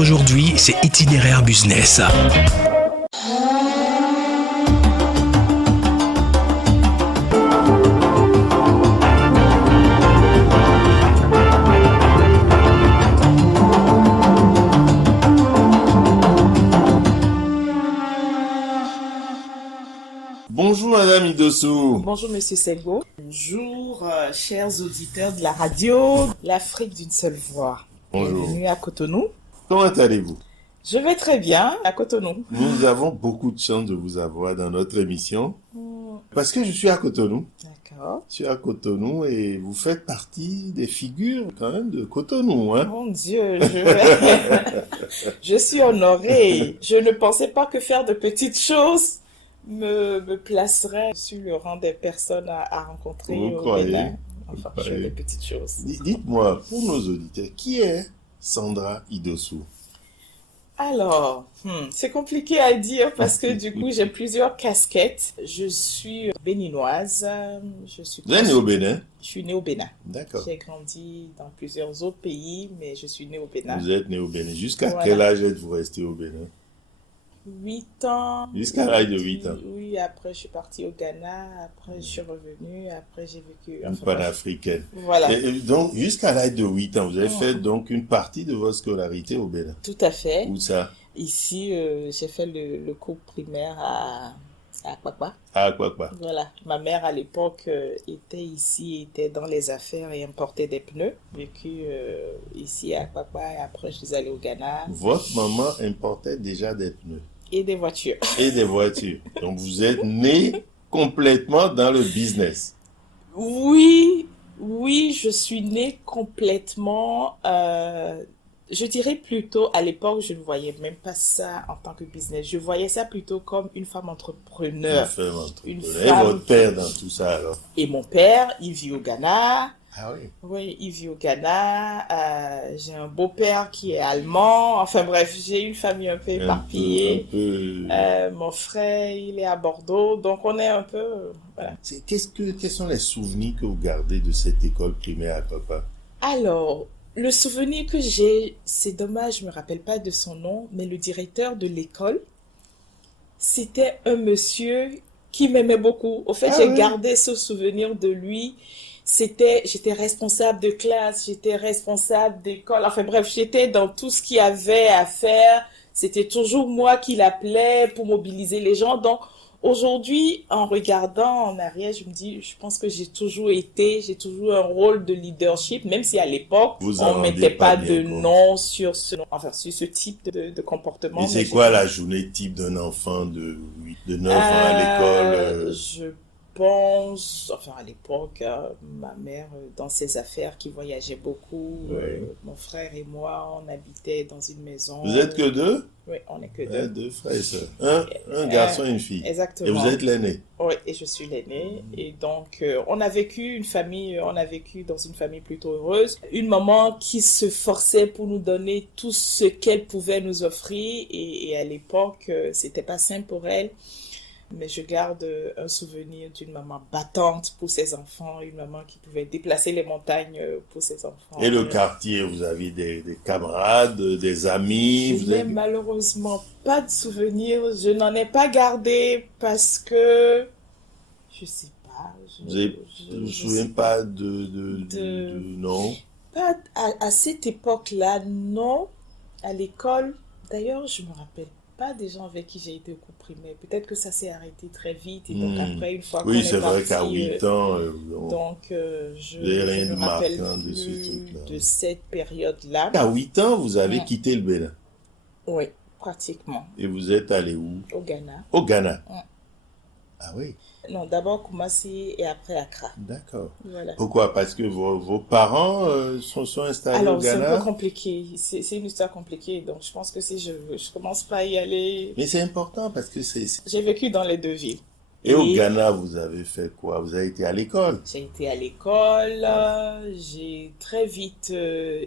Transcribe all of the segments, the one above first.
aujourd'hui, c'est Itinéraire Business. Bonjour Madame Idossou. Bonjour Monsieur Selgo. Bonjour chers auditeurs de la radio, l'Afrique d'une seule voix. Bonjour. Bienvenue à Cotonou. Comment allez-vous? Je vais très bien à Cotonou. Nous avons beaucoup de chance de vous avoir dans notre émission parce que je suis à Cotonou. D'accord. Je suis à Cotonou et vous faites partie des figures quand même de Cotonou, hein? Mon Dieu, je suis honorée. Je ne pensais pas que faire de petites choses me placerait sur le rang des personnes à rencontrer Vous au croyez? Bénin. Vous Enfin, je fais croyez? des petites choses. Dites-moi, pour nos auditeurs, qui est Sandra Idossou? Alors, c'est compliqué à dire parce que du coup, j'ai plusieurs casquettes. Je suis béninoise. Vous êtes né au Bénin? Je suis née au Bénin. D'accord. J'ai grandi dans plusieurs autres pays, mais je suis née au Bénin. Vous êtes né au Bénin. Jusqu'à Voilà. quel âge êtes-vous resté au Bénin? 8 ans. Jusqu'à l'âge de 8 ans. Oui, après je suis partie au Ghana, après je suis revenue, après j'ai vécu... Une panafricaine. Voilà. Et donc, jusqu'à l'âge de 8 ans, vous avez fait donc une partie de votre scolarité au Bénin. Tout à fait. Où ça? Ici, j'ai fait le cours primaire à Akpakpa. Ah, quoi. Voilà. Ma mère, à l'époque, était ici, était dans les affaires et importait des pneus. Vécu ici à Akpakpa et après je suis allée au Ghana. Votre maman importait déjà des pneus Et des voitures. et des voitures. Donc, vous êtes né complètement dans le business. Oui, je suis née complètement... je dirais plutôt, à l'époque, je ne voyais même pas ça en tant que business. Je voyais ça plutôt comme une femme entrepreneur. Une Une femme. Et femme votre père dans tout ça, alors? Et mon père, il vit au Ghana. Ah oui. Oui, il vit au Ghana. J'ai un beau-père qui est allemand. Enfin bref, j'ai une famille un peu éparpillée. Mon frère, il est à Bordeaux. Donc on est un peu... voilà. Quels sont les souvenirs que vous gardez de cette école primaire à Papa? Alors, le souvenir que j'ai, c'est dommage, je me rappelle pas de son nom, mais le directeur de l'école, c'était un monsieur qui m'aimait beaucoup. Au fait, j'ai gardé ce souvenir de lui. J'étais responsable de classe, j'étais responsable d'école. Enfin bref, j'étais dans tout ce qu'il y avait à faire. C'était toujours moi qui l'appelais pour mobiliser les gens. Donc, aujourd'hui, en regardant en arrière, je me dis, je pense que j'ai toujours un rôle de leadership, même si à l'époque, on ne mettait pas de nom sur ce type de comportement. Et c'est quoi la journée type d'un enfant de 9 ans à l'école? Je pense, enfin à l'époque, ma mère dans ses affaires qui voyageait beaucoup, mon frère et moi, on habitait dans une maison. Vous êtes que deux? Oui, on est que deux. Deux frères et sœurs. Un garçon et une fille. Exactement. Et vous êtes l'aîné? Oui, et je suis l'aîné. Et donc, on a vécu dans une famille plutôt heureuse. Une maman qui se forçait pour nous donner tout ce qu'elle pouvait nous offrir. Et à l'époque, c'était pas simple pour elle. Mais je garde un souvenir d'une maman battante pour ses enfants, une maman qui pouvait déplacer les montagnes pour ses enfants. Et le quartier, vous aviez des camarades, des amis? Je n'ai malheureusement pas de souvenirs. Je n'en ai pas gardé parce que je sais pas. Vous ne vous souvenez pas de non? Pas à cette époque-là, non. À l'école, d'ailleurs, je me rappelle pas des gens avec qui j'ai été au cours primaire. Peut-être que ça s'est arrêté très vite et donc après, une fois qu'on est parti... Oui, c'est vrai qu'à 8 ans... je ne me rappelle plus de cette période-là. À 8 ans, vous avez quitté le Bénin? Oui, pratiquement. Et vous êtes allé où? Au Ghana. Au Ghana? Ah oui? Non, d'abord Koumassi et après Accra. D'accord. Voilà. Pourquoi? Parce que vos parents sont installés au Ghana? Alors, c'est un peu compliqué. C'est une histoire compliquée. Donc, je pense que si je commence pas à y aller... Mais c'est important parce que c'est... J'ai vécu dans les deux villes. Et au Ghana, vous avez fait quoi? Vous avez été à l'école? J'ai été à l'école. J'ai très vite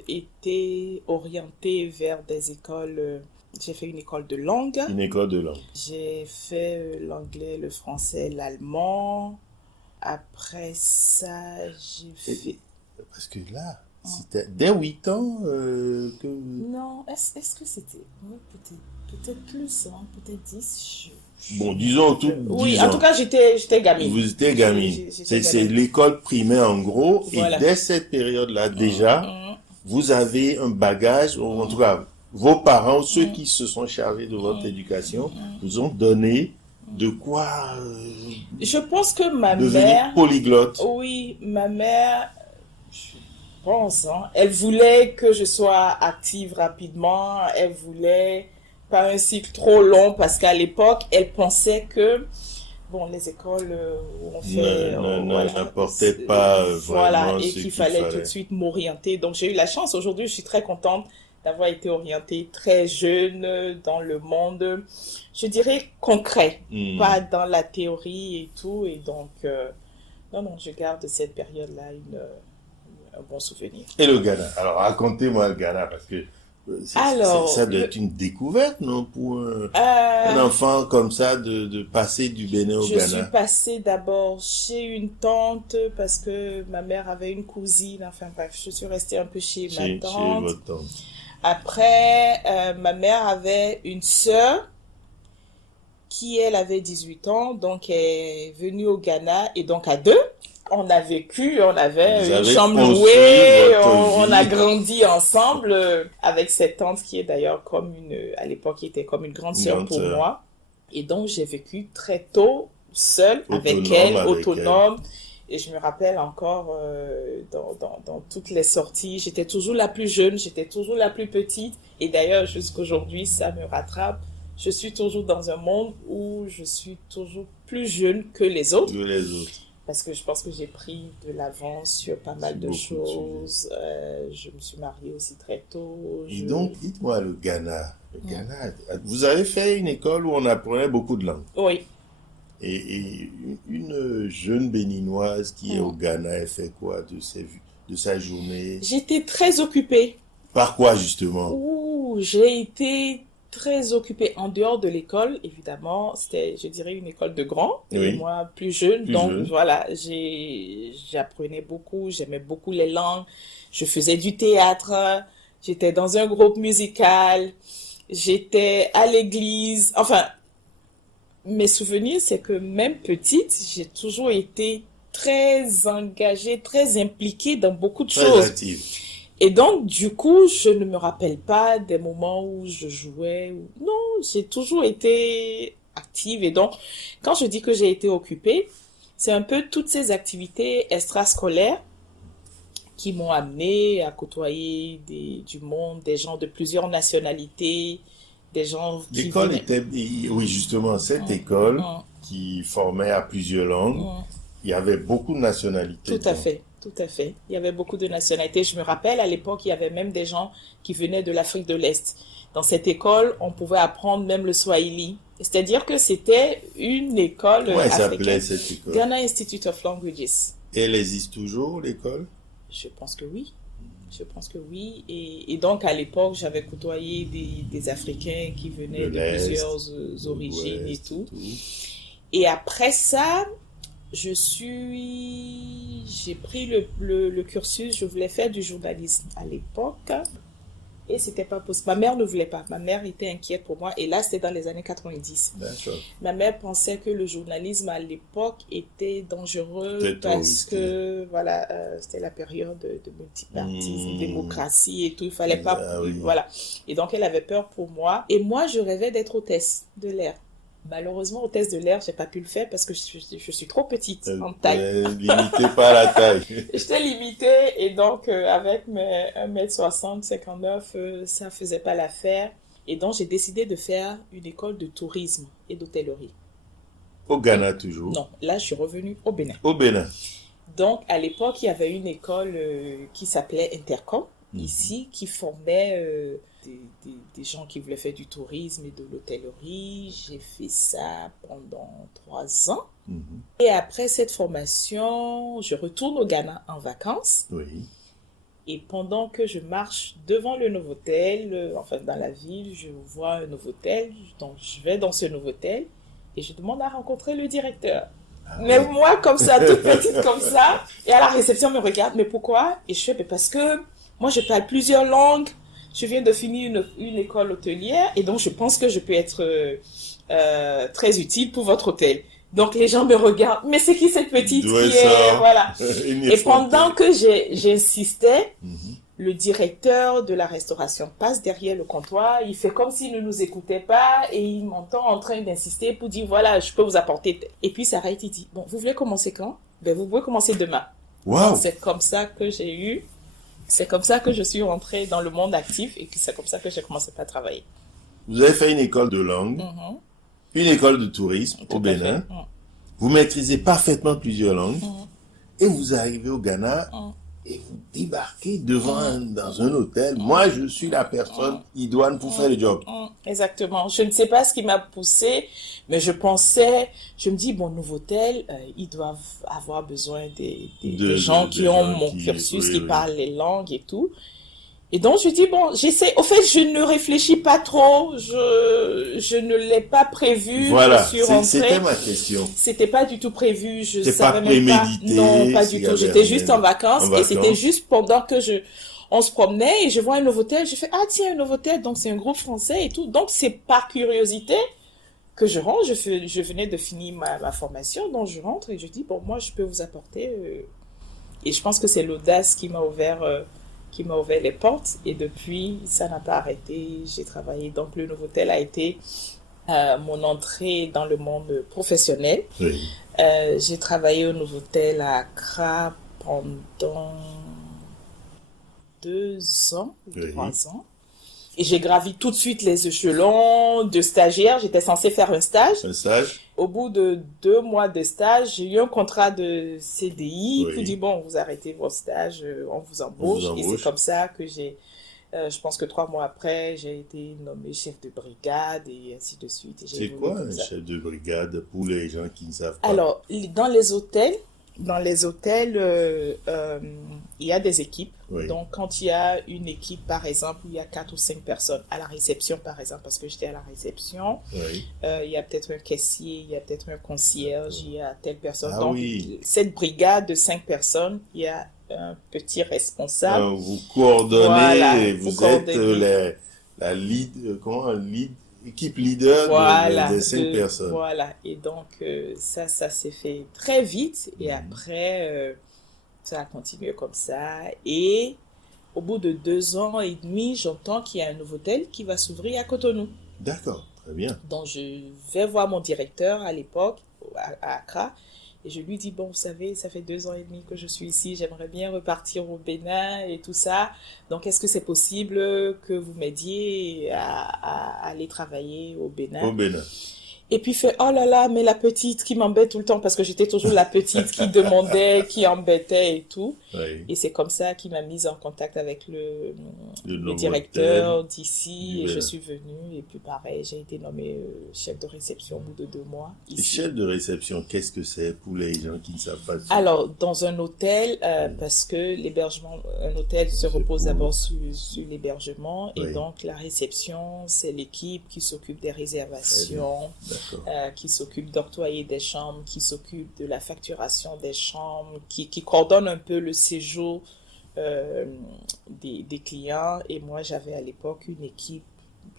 été orientée vers des écoles... J'ai fait une école de langue. Une école de langue. J'ai fait l'anglais, le français, l'allemand. Après ça, j'ai fait... Parce que là, C'était dès 8 ans que... Non, est-ce que c'était... Oui, peut-être plus, hein, peut-être 10. Bon, disons tout, Oui, 10 en ans. tout cas, j'étais gamine. Vous étiez gamine. J'étais C'est gamine. l'école primaire en gros. Voilà. Et dès cette période-là, déjà, Mhm. vous avez un bagage, ou en tout cas, vos parents, ceux qui se sont chargés de votre éducation, vous ont donné de quoi Je pense que ma devenir mère... polyglotte. Oui, ma mère, je pense, hein, elle voulait que je sois active rapidement. Elle voulait pas un cycle trop long parce qu'à l'époque, elle pensait que, bon, les écoles où on fait... voilà, n'apportaient pas voilà, vraiment et ce qu'il qu'il fallait tout fallait. de suite m'orienter. Donc, j'ai eu la chance. Aujourd'hui, je suis très contente d'avoir été orientée très jeune dans le monde, je dirais, concret, pas dans la théorie et tout. Et donc, non, je garde cette période-là un bon souvenir. Et le Ghana. Alors, racontez-moi le Ghana, parce que ça doit être une découverte, non, pour un enfant comme ça, de passer du Bénin au Je Ghana. suis passée d'abord chez une tante parce que ma mère avait une cousine. Enfin bref, je suis restée un peu chez ma Chez tante. votre tante. Après, ma mère avait une sœur qui, elle, avait 18 ans. Donc, elle est venue au Ghana. Et donc, à deux, on a vécu, on Vous avait une avez chambre construit louée. votre On vie. a grandi ensemble avec cette tante qui est d'ailleurs comme à l'époque, qui était comme une grande Une sœur grande pour sœur. moi. Et donc, j'ai vécu très tôt, seule, avec Autonome elle, avec autonome. Et je me rappelle encore dans toutes les sorties, j'étais toujours la plus jeune, j'étais toujours la plus petite. Et d'ailleurs, jusqu'aujourd'hui, ça me rattrape. Je suis toujours dans un monde où je suis toujours plus jeune que les autres. Que les autres. Parce que je pense que j'ai pris de l'avance sur pas mal de Beaucoup de choses. Je me suis mariée aussi très tôt. Et donc, dites-moi, le Ghana. Le Ghana, vous avez fait une école où on apprenait beaucoup de langues. Oui. Et une jeune béninoise qui est au Ghana, elle fait quoi de sa journée? J'étais très occupée. Par quoi, justement? Ouh, j'ai été très occupée en dehors de l'école, évidemment. C'était, je dirais, une école de grands. Et Oui. moi, plus jeune. Plus Donc, jeune. voilà, j'apprenais beaucoup. J'aimais beaucoup les langues. Je faisais du théâtre. J'étais dans un groupe musical. J'étais à l'église. Enfin, mes souvenirs, c'est que même petite, j'ai toujours été très engagée, très impliquée dans beaucoup de Très choses. active. Et donc, du coup, je ne me rappelle pas des moments où je jouais. Non, j'ai toujours été active. Et donc, quand je dis que j'ai été occupée, c'est un peu toutes ces activités extrascolaires qui m'ont amenée à côtoyer du monde, des gens de plusieurs nationalités, des gens qui L'école venaient... était, oui, justement, cette école qui formait à plusieurs langues, il y avait beaucoup de nationalités. Tout à fait, tout à fait. Il y avait beaucoup de nationalités. Je me rappelle, à l'époque, il y avait même des gens qui venaient de l'Afrique de l'Est. Dans cette école, on pouvait apprendre même le Swahili. C'est-à-dire que c'était une école Comment elle s'appelait africaine. cette école? Ghana Institute of Languages. Et elle existe toujours, l'école? Je pense que oui. Je pense que oui. Et donc, à l'époque, j'avais côtoyé des Africains qui venaient de l'Est, plusieurs de origines et l'Ouest, tout. Et après ça, j'ai pris le cursus, je voulais faire du journalisme à l'époque. Et c'était pas possible. Ma mère ne voulait pas. Ma mère était inquiète pour moi. Et là, c'était dans les années 90. D'accord. Ma mère pensait que le journalisme à l'époque était dangereux Très tôt, parce oui. que voilà, c'était la période de multipartisme, démocratie et tout. Il fallait pas, Ah oui. voilà. Et donc elle avait peur pour moi. Et moi, je rêvais d'être hôtesse de l'air. Malheureusement, hôtesse de l'air, j'ai pas pu le faire parce que je suis trop petite en taille. Limité par la taille. J'étais limitée et donc avec mes 1m60, 59, ça faisait pas l'affaire. Et donc j'ai décidé de faire une école de tourisme et d'hôtellerie. Au Ghana toujours? Non, là je suis revenue au Bénin. Au Bénin. Donc à l'époque, il y avait une école qui s'appelait Intercom, ici, qui formait des gens qui voulaient faire du tourisme et de l'hôtellerie. J'ai fait ça pendant 3 ans. Et après cette formation, je retourne au Ghana en vacances. Oui. Et pendant que je marche devant le Novotel, enfin dans la ville, je vois un Novotel. Donc je vais dans ce Novotel et je demande à rencontrer le directeur. Mais moi, comme ça, toute petite comme ça, et à la réception, on me regarde, mais pourquoi? Et je fais, parce que moi je parle plusieurs langues, je viens de finir une école hôtelière et donc je pense que je peux être très utile pour votre hôtel. Donc les gens me regardent, mais c'est qui cette petite qui est, voilà. Et pendant que j'insistais, le directeur de la restauration passe derrière le comptoir, il fait comme s'il ne nous écoutait pas et il m'entend en train d'insister pour dire voilà, je peux vous apporter. Et puis il s'arrête, il dit bon, vous voulez commencer quand? Ben vous pouvez commencer demain. Wow. C'est comme ça que c'est comme ça que je suis rentrée dans le monde actif et puis c'est comme ça que j'ai commencé à travailler. Vous avez fait une école de langue, une école de tourisme au Bénin. Vous maîtrisez parfaitement plusieurs langues et vous arrivez au Ghana et vous débarquez dans un hôtel. Moi, je suis la personne idoine pour faire le job. Exactement. Je ne sais pas ce qui m'a poussée, mais je me dis, bon, Novotel, ils doivent avoir besoin des gens qui ont mon cursus, qui parlent les langues et tout. Et donc, je dis, bon, j'essaie. Au fait, je ne réfléchis pas trop. Je ne l'ai pas prévu. Voilà, c'était ma question. C'était pas du tout prévu. Je savais même pas. Non, pas du tout. J'étais juste en vacances. Et c'était juste pendant que on se promenait et je vois un Novotel. Je fais, ah, tiens, un Novotel. Donc, c'est un groupe français et tout. Donc, c'est par curiosité que je rentre. Je venais de finir ma formation. Donc, je rentre et je dis, bon, moi, je peux vous apporter. Et je pense que c'est l'audace qui m'a ouvert les portes et depuis, ça n'a pas arrêté. J'ai travaillé. Donc, le Novotel a été mon entrée dans le monde professionnel. Oui. J'ai travaillé au Novotel à Accra pendant 2 ans, 3 ans. Et j'ai gravi tout de suite les échelons de stagiaire. J'étais censée faire un stage. Au bout de 2 mois de stage, j'ai eu un contrat de CDI. Puis dit, bon, vous arrêtez votre stage, on vous embauche. Et c'est comme ça que je pense que 3 mois après, j'ai été nommée chef de brigade et ainsi de suite. C'est quoi un chef de brigade pour les gens qui ne savent pas? Alors, dans les hôtels, il y a des équipes. Oui. Donc, quand il y a une équipe, par exemple, où il y a 4 ou 5 personnes, à la réception, par exemple, parce que j'étais à la réception, il y a peut-être un caissier, il y a peut-être un concierge, il y a telle personne. Ah, donc, cette brigade de 5 personnes, il y a un petit responsable. Vous coordonnez, voilà, vous êtes la équipe leader des 5 personnes. Voilà, et donc ça s'est fait très vite et après ça a continué comme ça et au bout de 2 ans et demi, j'entends qu'il y a un nouveau hôtel qui va s'ouvrir à Cotonou. D'accord, très bien. Donc je vais voir mon directeur à l'époque à Accra. Et je lui dis, bon, vous savez, ça fait 2 ans et demi que je suis ici, j'aimerais bien repartir au Bénin et tout ça. Donc, est-ce que c'est possible que vous m'aidiez à aller travailler au Bénin? Au Bénin. Et puis, il fait, oh là là, mais la petite qui m'embête tout le temps, parce que j'étais toujours la petite qui demandait, qui embêtait et tout. Oui. Et c'est comme ça qu'il m'a mise en contact avec le directeur d'ici. Et je suis venue. Et puis, pareil, j'ai été nommée chef de réception au bout de 2 mois. Ici. Et chef de réception, qu'est-ce que c'est pour les gens qui ne savent pas? Alors, dans un hôtel, parce que l'hébergement, un hôtel se repose d'abord sur l'hébergement. Et donc, la réception, c'est l'équipe qui s'occupe des réservations. Qui s'occupe d'octroyer des chambres, qui s'occupe de la facturation des chambres, qui coordonne un peu le séjour des clients. Et moi, j'avais à l'époque une équipe,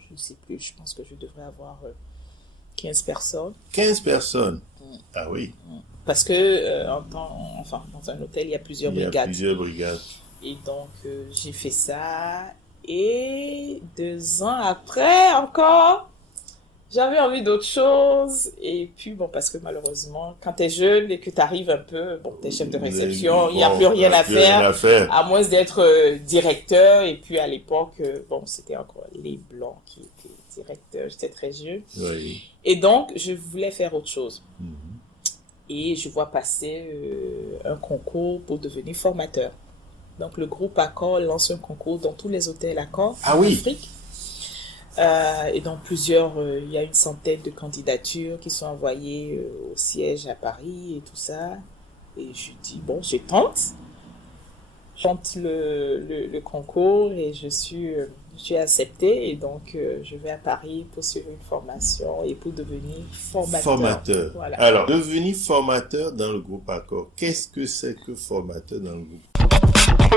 je ne sais plus, je pense que je devrais avoir 15 personnes. 15 personnes? Ah oui. Parce que dans un hôtel, il y a plusieurs brigades. Il y a plusieurs brigades. Et donc, j'ai fait ça. Et 2 ans après, encore... J'avais envie d'autre chose. Et puis, bon, parce que malheureusement, quand t'es jeune et que t'arrives un peu, bon, t'es chef de réception, il n'y a plus rien à faire, à moins d'être directeur. Et puis, à l'époque, bon, c'était encore les Blancs qui étaient directeurs. J'étais très jeune. Oui. Et donc, je voulais faire autre chose. Et je vois passer un concours pour devenir formateur. Donc, le groupe Accor lance un concours dans tous les hôtels Accor en Afrique. Et donc il y a une centaine de candidatures qui sont envoyées au siège à Paris et tout ça. Et je dis, bon, je tente le concours et je suis acceptée. Et donc, je vais à Paris pour suivre une formation et pour devenir formateur. Voilà. Alors, devenir formateur dans le groupe Accor, qu'est-ce que c'est que formateur dans le groupe?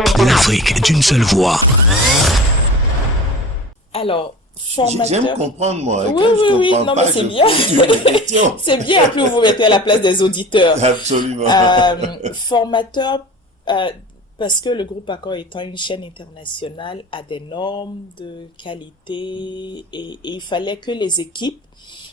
L'Afrique d'une seule voix. Alors, J'aime formateur... comprendre, moi. Oui, Quand je oui, comprends non, pas, mais c'est je bien. pose une question. C'est bien, plus vous mettez à la place des auditeurs. Absolument. Formateur, parce que le groupe Accor étant une chaîne internationale a des normes de qualité et il fallait que les équipes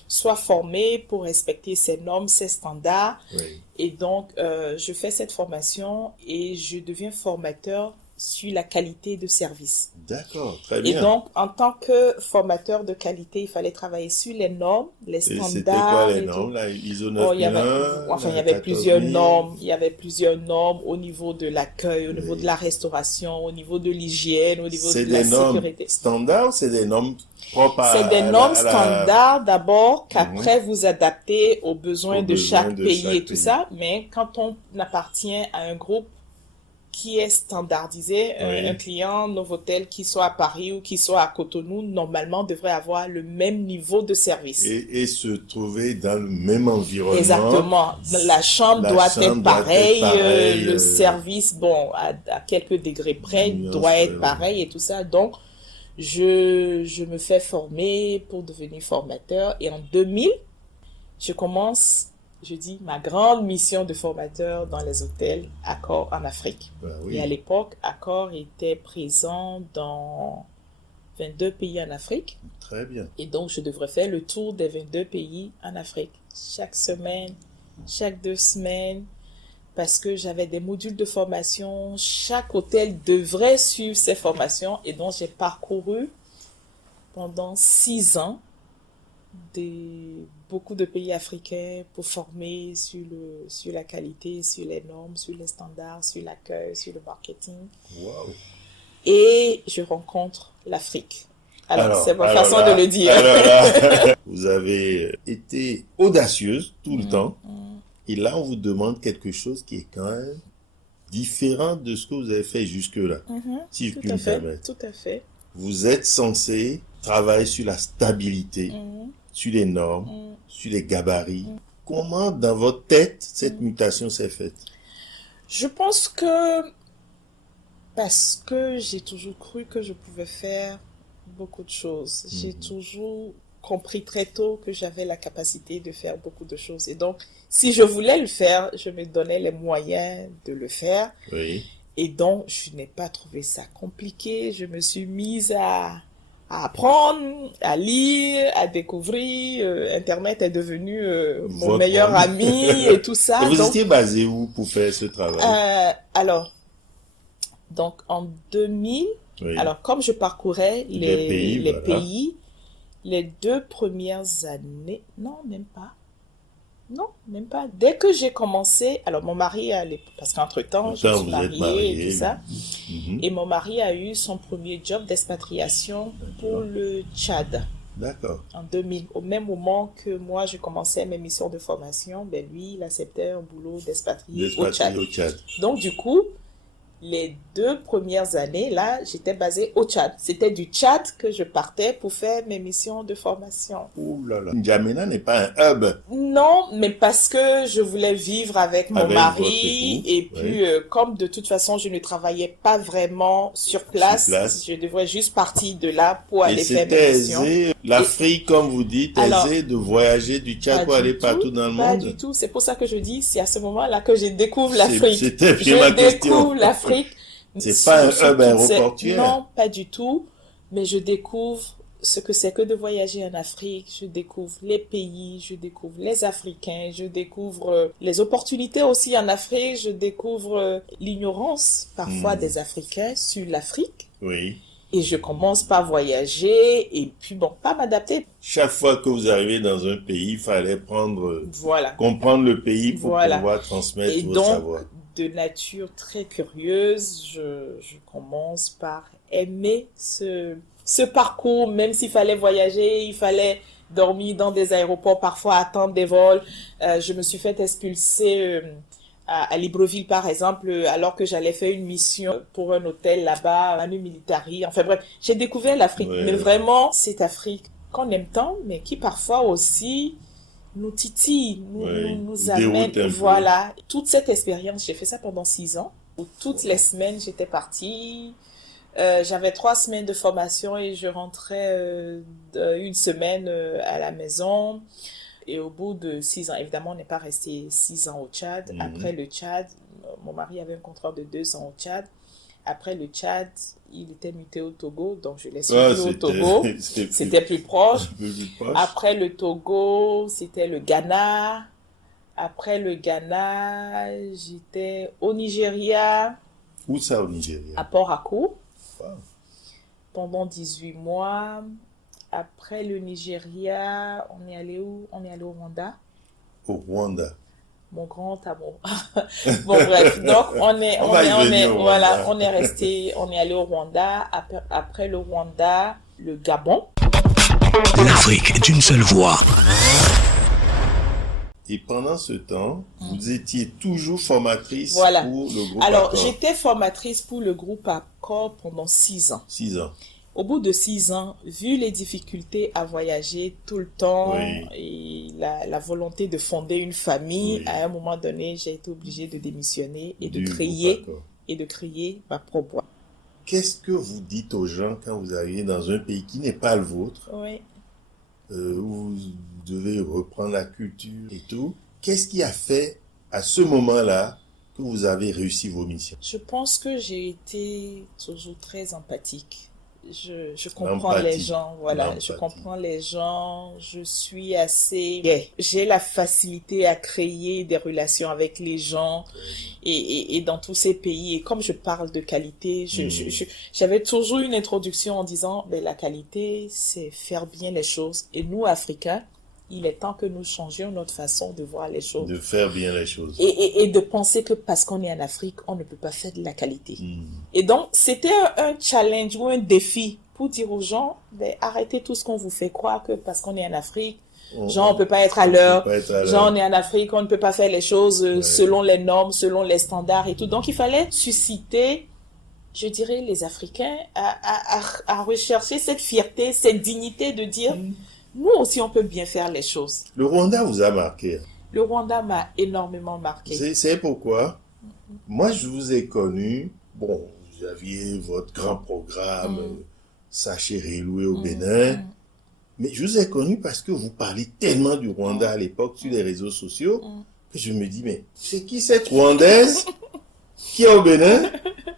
soient formées pour respecter ces normes, ces standards. Oui. Et donc, je fais cette formation et je deviens formateur sur la qualité de service. D'accord, très Et bien. donc, en tant que formateur de qualité, il fallait travailler sur les normes, les Et standards. c'était quoi les et normes, tout. là? ISO Oh, il y avait, 9001, enfin, il y la avait plusieurs 14000. normes. Il y avait plusieurs normes au niveau de l'accueil, au niveau Oui. de la restauration, au niveau de l'hygiène, au niveau C'est de la des normes sécurité. standards ou c'est des normes propres C'est des normes standards d'abord, Mhm. qu'après vous adaptez aux besoins Aux de besoins chaque de pays chaque et tout pays. ça. Mais quand on appartient à un groupe qui est standardisé, Oui. un client Novotel qui soit à Paris ou qui soit à Cotonou, normalement devrait avoir le même niveau de service. Et se trouver dans le même environnement. Exactement. La chambre La doit chambre être doit être pareille, pareille, le service, bon, à quelques degrés près, nuance doit être près, pareil et tout ça. Donc, je me fais former pour devenir formateur. Et en 2000, je commence, je dis, ma grande mission de formateur dans les hôtels Accor en Afrique. Ben Et à oui, l'époque, Accor était présent dans 22 pays en Afrique. très bien. Et donc, je devrais faire le tour des 22 pays en Afrique. Chaque semaine, chaque 2 semaines, parce que j'avais des modules de formation. Chaque hôtel devrait suivre ces formations. Et donc, j'ai parcouru pendant 6 ans beaucoup de pays africains pour former sur la qualité, sur les normes, sur les standards, sur l'accueil, sur le marketing. Waouh. Et je rencontre l'Afrique. Alors, c'est ma alors façon là, de le dire. alors là, vous avez été audacieuse tout le temps. Et là, on vous demande quelque chose qui est quand même différent de ce que vous avez fait jusque-là. Si je Tout puis à me fait, permettre. tout à fait. Vous êtes censé travailler sur la stabilité, sur les normes, sur les gabarits. Comment, dans votre tête, cette mutation s'est faite? Je pense que parce que j'ai toujours cru que je pouvais faire beaucoup de choses. J'ai toujours compris très tôt que j'avais la capacité de faire beaucoup de choses. Et donc, si je voulais le faire, je me donnais les moyens de le faire. Oui. Et donc, je n'ai pas trouvé ça compliqué. Je me suis mise à apprendre, à lire, à découvrir. Internet est devenu mon Votre meilleur monde. ami et tout ça. Et vous Donc, étiez basé où pour faire ce travail? alors, donc en 2000, Oui. alors comme je parcourais Les pays, les voilà. pays, les 2 premières années, non, même pas. Non, même pas. Dès que j'ai commencé, alors mon mari, parce qu'entre-temps, je Pourtant, suis vous êtes mariée et marié. tout ça. Mhm. Et mon mari a eu son premier job d'expatriation pour le Tchad D'accord. en 2000. Au même moment que moi, je commençais mes missions de formation, ben lui, il acceptait un boulot d'expatrié au Tchad. Au Tchad. Donc, du coup, les 2 premières années, là, j'étais basée au Tchad. C'était du Tchad que je partais pour faire mes missions de formation. Ouh là là. N'Djamena n'est pas un hub. Non, mais parce que je voulais vivre avec mon Avec mari votre époux, et puis comme de toute façon je ne travaillais pas vraiment sur place, je devrais juste partir de là pour Et aller faire c'était mes missions. aisé, l'Afrique, comme vous dites, Alors, aisé de voyager du Tchad Pas pour du aller tout, partout dans le Pas monde. du tout. C'est pour ça que je dis, c'est à ce moment-là que je découvre l'Afrique. C'était bien ma Je question. découvre l'Afrique. C'est pas un Sur hub toutes ces- aéroportuaire. Non, pas du tout. Mais je découvre ce que c'est que de voyager en Afrique. Je découvre les pays, je découvre les Africains, je découvre les opportunités aussi en Afrique, je découvre l'ignorance parfois des Africains sur l'Afrique. Oui. Et je commence par voyager et puis bon, pas m'adapter. Chaque fois que vous arrivez dans un pays, il fallait Voilà. comprendre le pays pour Voilà. pouvoir transmettre Et vos donc, savoirs. de nature très curieuse, je commence par aimer ce parcours, même s'il fallait voyager, il fallait dormir dans des aéroports, parfois attendre des vols. Je me suis fait expulser à Libreville, par exemple, alors que j'allais faire une mission pour un hôtel là-bas, Manu Militari. Enfin bref, j'ai découvert l'Afrique, Ouais. mais vraiment, cette Afrique qu'on aime tant, mais qui parfois aussi nous titille, Ouais, nous vous amène, déroute un peu. voilà. Toute cette expérience, j'ai fait ça pendant 6 ans. Où toutes les semaines, j'étais partie. J'avais 3 semaines de formation et je rentrais une semaine à la maison. Et au bout de 6 ans, évidemment, on n'est pas resté 6 ans au Tchad. Après le Tchad, mon mari avait un contrat de 2 ans au Tchad. Après le Tchad, il était muté au Togo, donc je l'ai suivi au Togo. C'était plus proche. Après le Togo, c'était le Ghana. Après le Ghana, j'étais au Nigeria. Où ça, au Nigeria? À Port-Harcourt. Wow. Pendant 18 mois. Après le Nigeria, on est allé où? On est allé au Rwanda. Au Rwanda. Mon grand amour. Bon, bref. Donc, on est resté, on est allé au Rwanda. Après le Rwanda, le Gabon. L'Afrique d'une seule voix. Et pendant ce temps, vous étiez toujours formatrice pour le groupe Alors, Accor. j'étais formatrice pour le groupe Accor pendant 6 ans. 6 ans. Au bout de 6 ans, vu les difficultés à voyager tout le temps et la volonté de fonder une famille, à un moment donné, j'ai été obligée de démissionner et de créer ma propre boîte. Qu'est-ce que vous dites aux gens quand vous arrivez dans un pays qui n'est pas le vôtre, où vous devez reprendre la culture et tout? Qu'est-ce qui a fait à ce moment-là que vous avez réussi vos missions? Je pense que j'ai été toujours très empathique. Je comprends les gens, je comprends les gens, je suis assez gay. J'ai la facilité à créer des relations avec les gens et dans tous ces pays. Et comme je parle de qualité, j'avais toujours une introduction en disant, la qualité, c'est faire bien les choses. Et nous, Africains, il est temps que nous changions notre façon de voir les choses. De faire bien les choses. Et de penser que parce qu'on est en Afrique, on ne peut pas faire de la qualité. Et donc, c'était un challenge ou un défi pour dire aux gens, arrêtez tout ce qu'on vous fait croire que parce qu'on est en Afrique, genre on peut pas être à l'heure, genre on est en Afrique, on ne peut pas faire les choses selon les normes, selon les standards et tout. Donc, il fallait susciter, je dirais, les Africains à rechercher cette fierté, cette dignité de dire... Nous aussi, on peut bien faire les choses. Le Rwanda vous a marqué. Le Rwanda m'a énormément marqué. C'est pourquoi moi, je vous ai connu. Bon, vous aviez votre grand programme, Sachez Reloué au Bénin. Mais je vous ai connu parce que vous parliez tellement du Rwanda à l'époque sur les réseaux sociaux que je me dis, mais c'est qui cette Rwandaise qui est au Bénin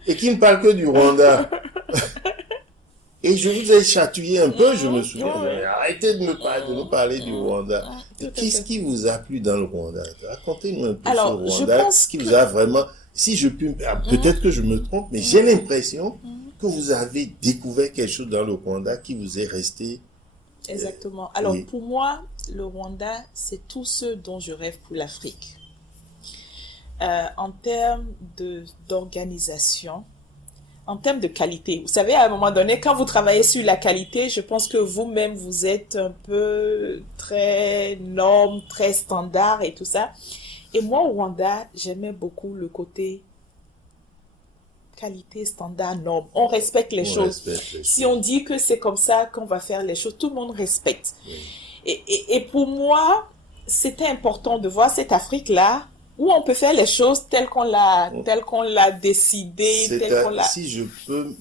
et qui ne parle que du Rwanda? Et je vous ai chatouillé un peu, je me souviens. Arrêtez de nous parler du Rwanda. Qu'est-ce qui vous a plu dans le Rwanda? Racontez-nous un peu sur le Rwanda. Ce qui vous a vraiment... Si je puis... Peut-être que je me trompe, mais j'ai l'impression que vous avez découvert quelque chose dans le Rwanda qui vous est resté... Exactement. Alors, pour moi, le Rwanda, c'est tout ce dont je rêve pour l'Afrique. En termes d'organisation... En termes de qualité, vous savez, à un moment donné, quand vous travaillez sur la qualité, je pense que vous-même, vous êtes un peu très norme, très standard et tout ça. Et moi, au Rwanda, j'aimais beaucoup le côté qualité, standard, norme. On respecte les choses. Si on dit que c'est comme ça qu'on va faire les choses, tout le monde respecte. Et pour moi, c'était important de voir cette Afrique-là, où on peut faire les choses telles qu'on l'a décidé, telles qu'on l'a... Si je peux,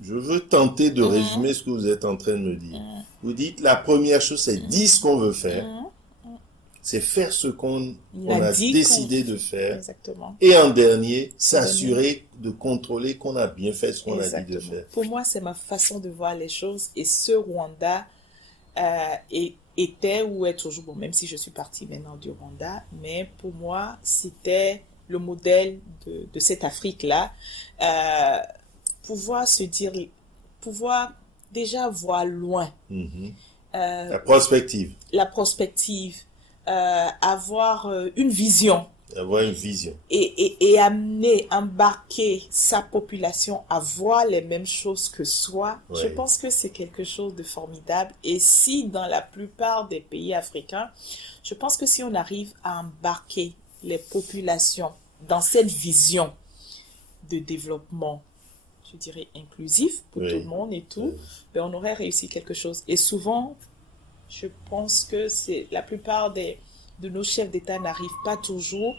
je veux tenter de résumer ce que vous êtes en train de me dire. Vous dites, la première chose, c'est dire ce qu'on veut faire. C'est faire ce qu'on a décidé de faire. Exactement. Et en dernier, s'assurer de contrôler qu'on a bien fait ce qu'on a dit de faire. Pour moi, c'est ma façon de voir les choses. Et ce Rwanda était ou est toujours, bon, même si je suis partie maintenant du Rwanda, mais pour moi, c'était le modèle de cette Afrique-là. Pouvoir se dire, pouvoir déjà voir loin. La prospective. La prospective. Avoir une vision. Avoir une vision. Et embarquer sa population à voir les mêmes choses que soi, je pense que c'est quelque chose de formidable. Et si dans la plupart des pays africains, je pense que si on arrive à embarquer les populations dans cette vision de développement, je dirais inclusif pour tout le monde et tout, ben on aurait réussi quelque chose. Et souvent, je pense que la plupart de nos chefs d'État n'arrivent pas toujours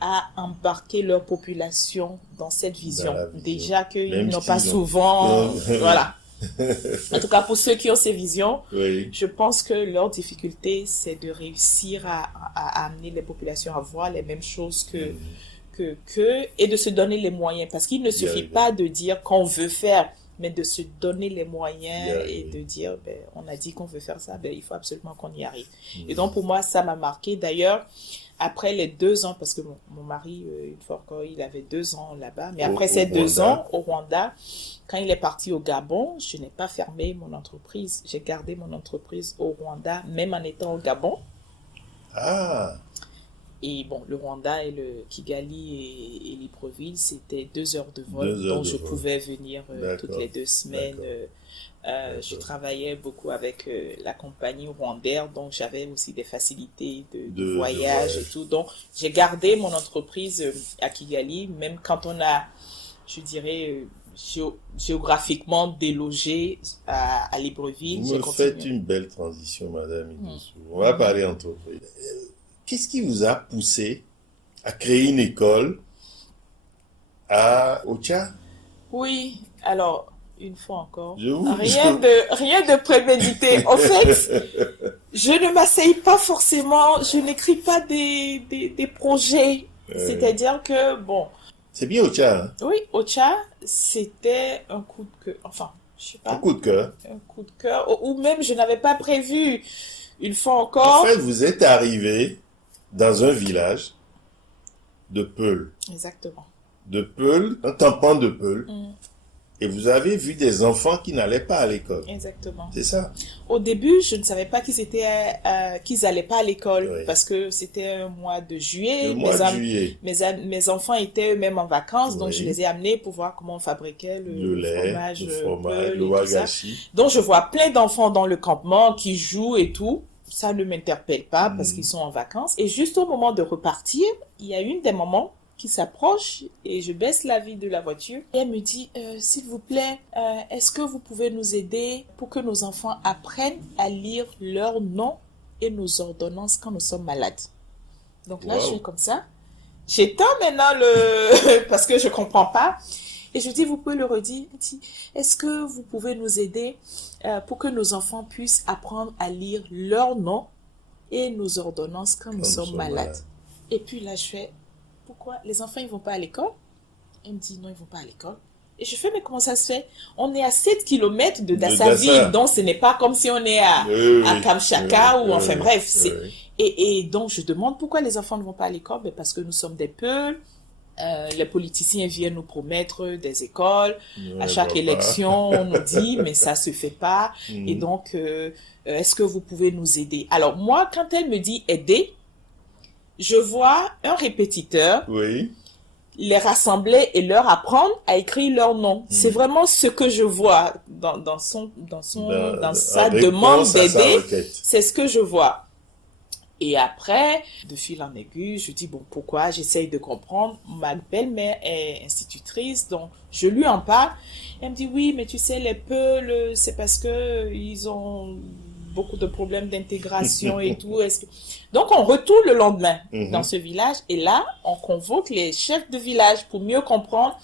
à embarquer leur population dans cette vision. Dans la vision. Déjà qu'ils Même n'ont s'ils pas ont- souvent... Non. Voilà. En tout cas, pour ceux qui ont ces visions, Oui. je pense que leur difficulté, c'est de réussir à amener les populations à voir les mêmes choses et de se donner les moyens. Parce qu'il ne suffit arriver. pas de dire qu'on veut faire, mais de se donner les moyens Y et arriver. de dire, ben, on a dit qu'on veut faire ça, ben, il faut absolument qu'on y arrive. Et donc, pour moi, ça m'a marqué. D'ailleurs, après les 2 ans, parce que mon mari, une fois encore, il avait 2 ans là-bas, mais après ces 2 Rwanda. ans au Rwanda, quand il est parti au Gabon, je n'ai pas fermé mon entreprise. J'ai gardé mon entreprise au Rwanda, même en étant au Gabon. Ah, Et bon, le Rwanda et le Kigali et Libreville, c'était 2 heures de vol, 2 heures donc de je vol. pouvais venir toutes D'accord. les 2 semaines. Je D'accord. travaillais beaucoup avec la compagnie Rwandair, donc j'avais aussi des facilités de De voyage et voyage. tout. Donc j'ai gardé mon entreprise à Kigali, même quand on a, je dirais, géographiquement délogé à Libreville. vous J'ai me continué. faites une belle transition, Madame Idoussou. On va parler entreprise. Qu'est-ce qui vous a poussé à créer une école à Ocha? Oui, alors, une fois encore, Je vous- rien de prémédité. En fait, je ne m'asseye pas forcément, je n'écris pas des projets. C'est-à-dire que, bon, C'est bien Ocha, hein? oui, Ocha, c'était un coup de cœur, enfin, je sais Un pas, coup de cœur. un coup de cœur, ou même je n'avais pas prévu. Une fois encore, En fait, vous êtes arrivé dans un village de Peul. exactement. De Peul, un tampon de Peul. Mm. Et vous avez vu des enfants qui n'allaient pas à l'école. Exactement. C'est ça? Au début, je ne savais pas qu'ils allaient pas à l'école Oui. parce que c'était un mois de juillet. Le mois de juillet. Mes enfants étaient eux-mêmes en vacances, donc Oui. je les ai amenés pour voir comment on fabriquait Le lait, fromage, le fromage, Peul le et tout ça. wagashi. Donc je vois plein d'enfants dans le campement qui jouent et tout. Ça ne m'interpelle pas parce qu'ils sont en vacances. Et juste au moment de repartir, il y a une des mamans qui s'approche et je baisse la vitre de la voiture et elle me dit s'il vous plaît, est-ce que vous pouvez nous aider pour que nos enfants apprennent à lire leurs noms et nos ordonnances quand nous sommes malades. Donc là, Wow. je fais comme ça. J'éteins maintenant le... parce que je comprends pas. Et je dis, vous pouvez le redire. Elle dit, est-ce que vous pouvez nous aider pour que nos enfants puissent apprendre à lire leurs noms et nos ordonnances quand nous sommes malades. Et puis là, je fais, pourquoi les enfants, ils vont pas à l'école? Elle me dit, non, ils vont pas à l'école. Et je fais, mais comment ça se fait? On est à 7 km de Dassaville, donc ce n'est pas comme si on est à Kamchaka ou enfin bref. Et donc, je demande pourquoi les enfants ne vont pas à l'école? Ben, parce que nous sommes des Peuls. Les politiciens viennent nous promettre des écoles. À chaque élection, on nous dit, mais ça se fait pas. Et donc, est-ce que vous pouvez nous aider? Alors, moi, quand elle me dit aider, je vois un répétiteur les rassembler et leur apprendre à écrire leur nom. C'est vraiment ce que je vois dans sa demande d'aider. C'est ce que je vois. Et après, de fil en aiguille, je dis, bon, pourquoi? J'essaye de comprendre. Ma belle-mère est institutrice, donc je lui en parle. Elle me dit, oui, mais tu sais, les Peuls, c'est parce que ils ont beaucoup de problèmes d'intégration et tout. Donc, on retourne le lendemain dans ce village et là, on convoque les chefs de village pour mieux comprendre.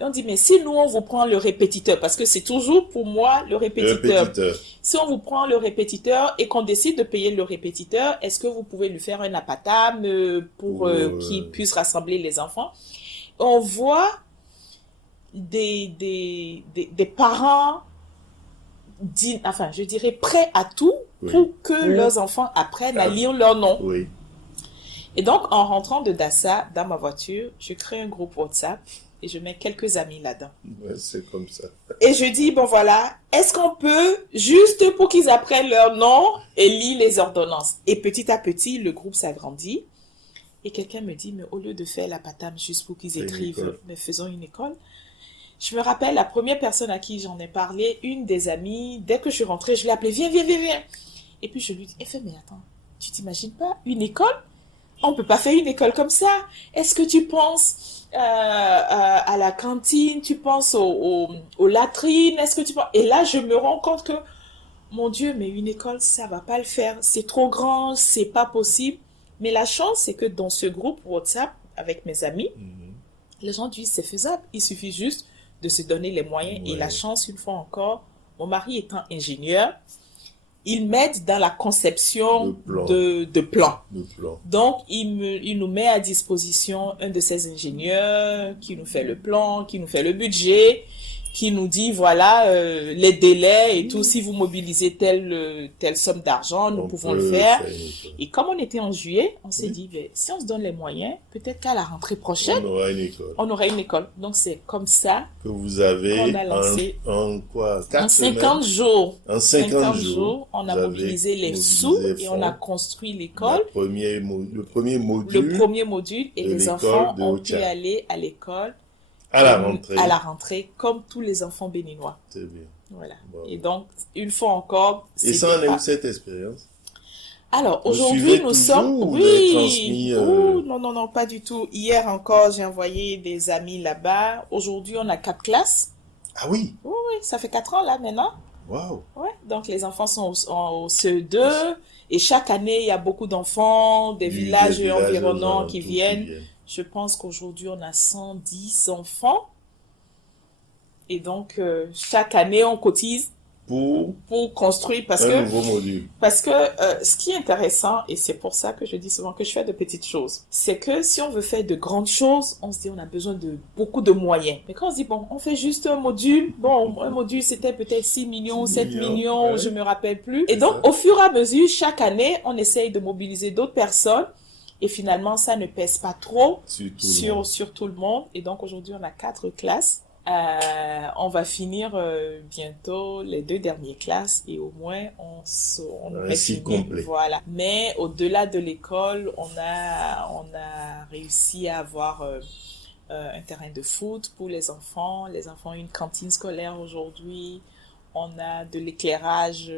Et on dit, mais si nous, on vous prend le répétiteur, parce que c'est toujours pour moi le répétiteur. Si on vous prend le répétiteur et qu'on décide de payer le répétiteur, est-ce que vous pouvez lui faire un apatam pour qu'il puisse rassembler les enfants? On voit des parents, enfin, je dirais prêts à tout pour que leurs enfants apprennent à lire leur nom. Et donc, en rentrant de Dassa, dans ma voiture, je crée un groupe WhatsApp et je mets quelques amis là-dedans. C'est comme ça. Et je dis, bon voilà, est-ce qu'on peut, juste pour qu'ils apprennent leur nom et lire les ordonnances? Et petit à petit, le groupe s'agrandit. Et quelqu'un me dit, mais au lieu de faire la patame juste pour qu'ils écrivent, mais faisons une école. Je me rappelle, la première personne à qui j'en ai parlé, une des amies, dès que je suis rentrée, je l'ai appelée, viens. Et puis je lui dis, mais attends, tu t'imagines pas, une école? On ne peut pas faire une école comme ça. Est-ce que tu penses à la cantine, tu penses aux latrines, est-ce que tu penses... Et là, je me rends compte que, mon Dieu, mais une école, ça va pas le faire. C'est trop grand, c'est pas possible. Mais la chance, c'est que dans ce groupe WhatsApp, avec mes amis, les gens disent c'est faisable. Il suffit juste de se donner les moyens. Et la chance, une fois encore, mon mari étant ingénieur, il m'aide dans la conception de plans. Donc, il nous met à disposition un de ses ingénieurs qui nous fait le plan, qui nous fait le budget, qui nous dit, voilà, les délais et tout. Si vous mobilisez telle somme d'argent, nous pouvons le faire. Et comme on était en juillet, on s'est dit, ben, si on se donne les moyens, peut-être qu'à la rentrée prochaine, on aura une école. Donc, c'est comme ça que vous avez qu'on a lancé en quoi? En 50 jours. En 50 jours, on a mobilisé les sous et on a construit l'école. Le premier module et les enfants ont pu aller à l'école. À la rentrée, comme tous les enfants béninois. C'est bien. Voilà. Bon. Et donc, une fois encore... Et ça en est où cette expérience? Alors, aujourd'hui, nous sommes... Oui. Non, pas du tout. Hier encore, j'ai envoyé des amis là-bas. Aujourd'hui, on a 4 classes. Ah oui? Oui, ça fait 4 ans là maintenant. Wow. Ouais, donc les enfants sont au CE2 et chaque année, il y a beaucoup d'enfants des villages environnants qui viennent. Je pense qu'aujourd'hui, on a 110 enfants. Et donc, chaque année, on cotise pour construire. Un nouveau module. Parce que ce qui est intéressant, et c'est pour ça que je dis souvent que je fais de petites choses, c'est que si on veut faire de grandes choses, on se dit on a besoin de beaucoup de moyens. Mais quand on se dit, bon, on fait juste un module, un module, c'était peut-être 6 millions, 7 millions, ouais. Je me rappelle plus. Et donc, au fur et à mesure, chaque année, on essaye de mobiliser d'autres personnes. Et finalement, ça ne pèse pas trop sur tout le monde. Et donc, aujourd'hui, on a 4 classes. On va finir bientôt les 2 dernières classes et au moins, on aurait fini. Complet. Voilà. Mais au-delà de l'école, on a réussi à avoir un terrain de foot pour les enfants. Les enfants ont une cantine scolaire aujourd'hui. On a de l'éclairage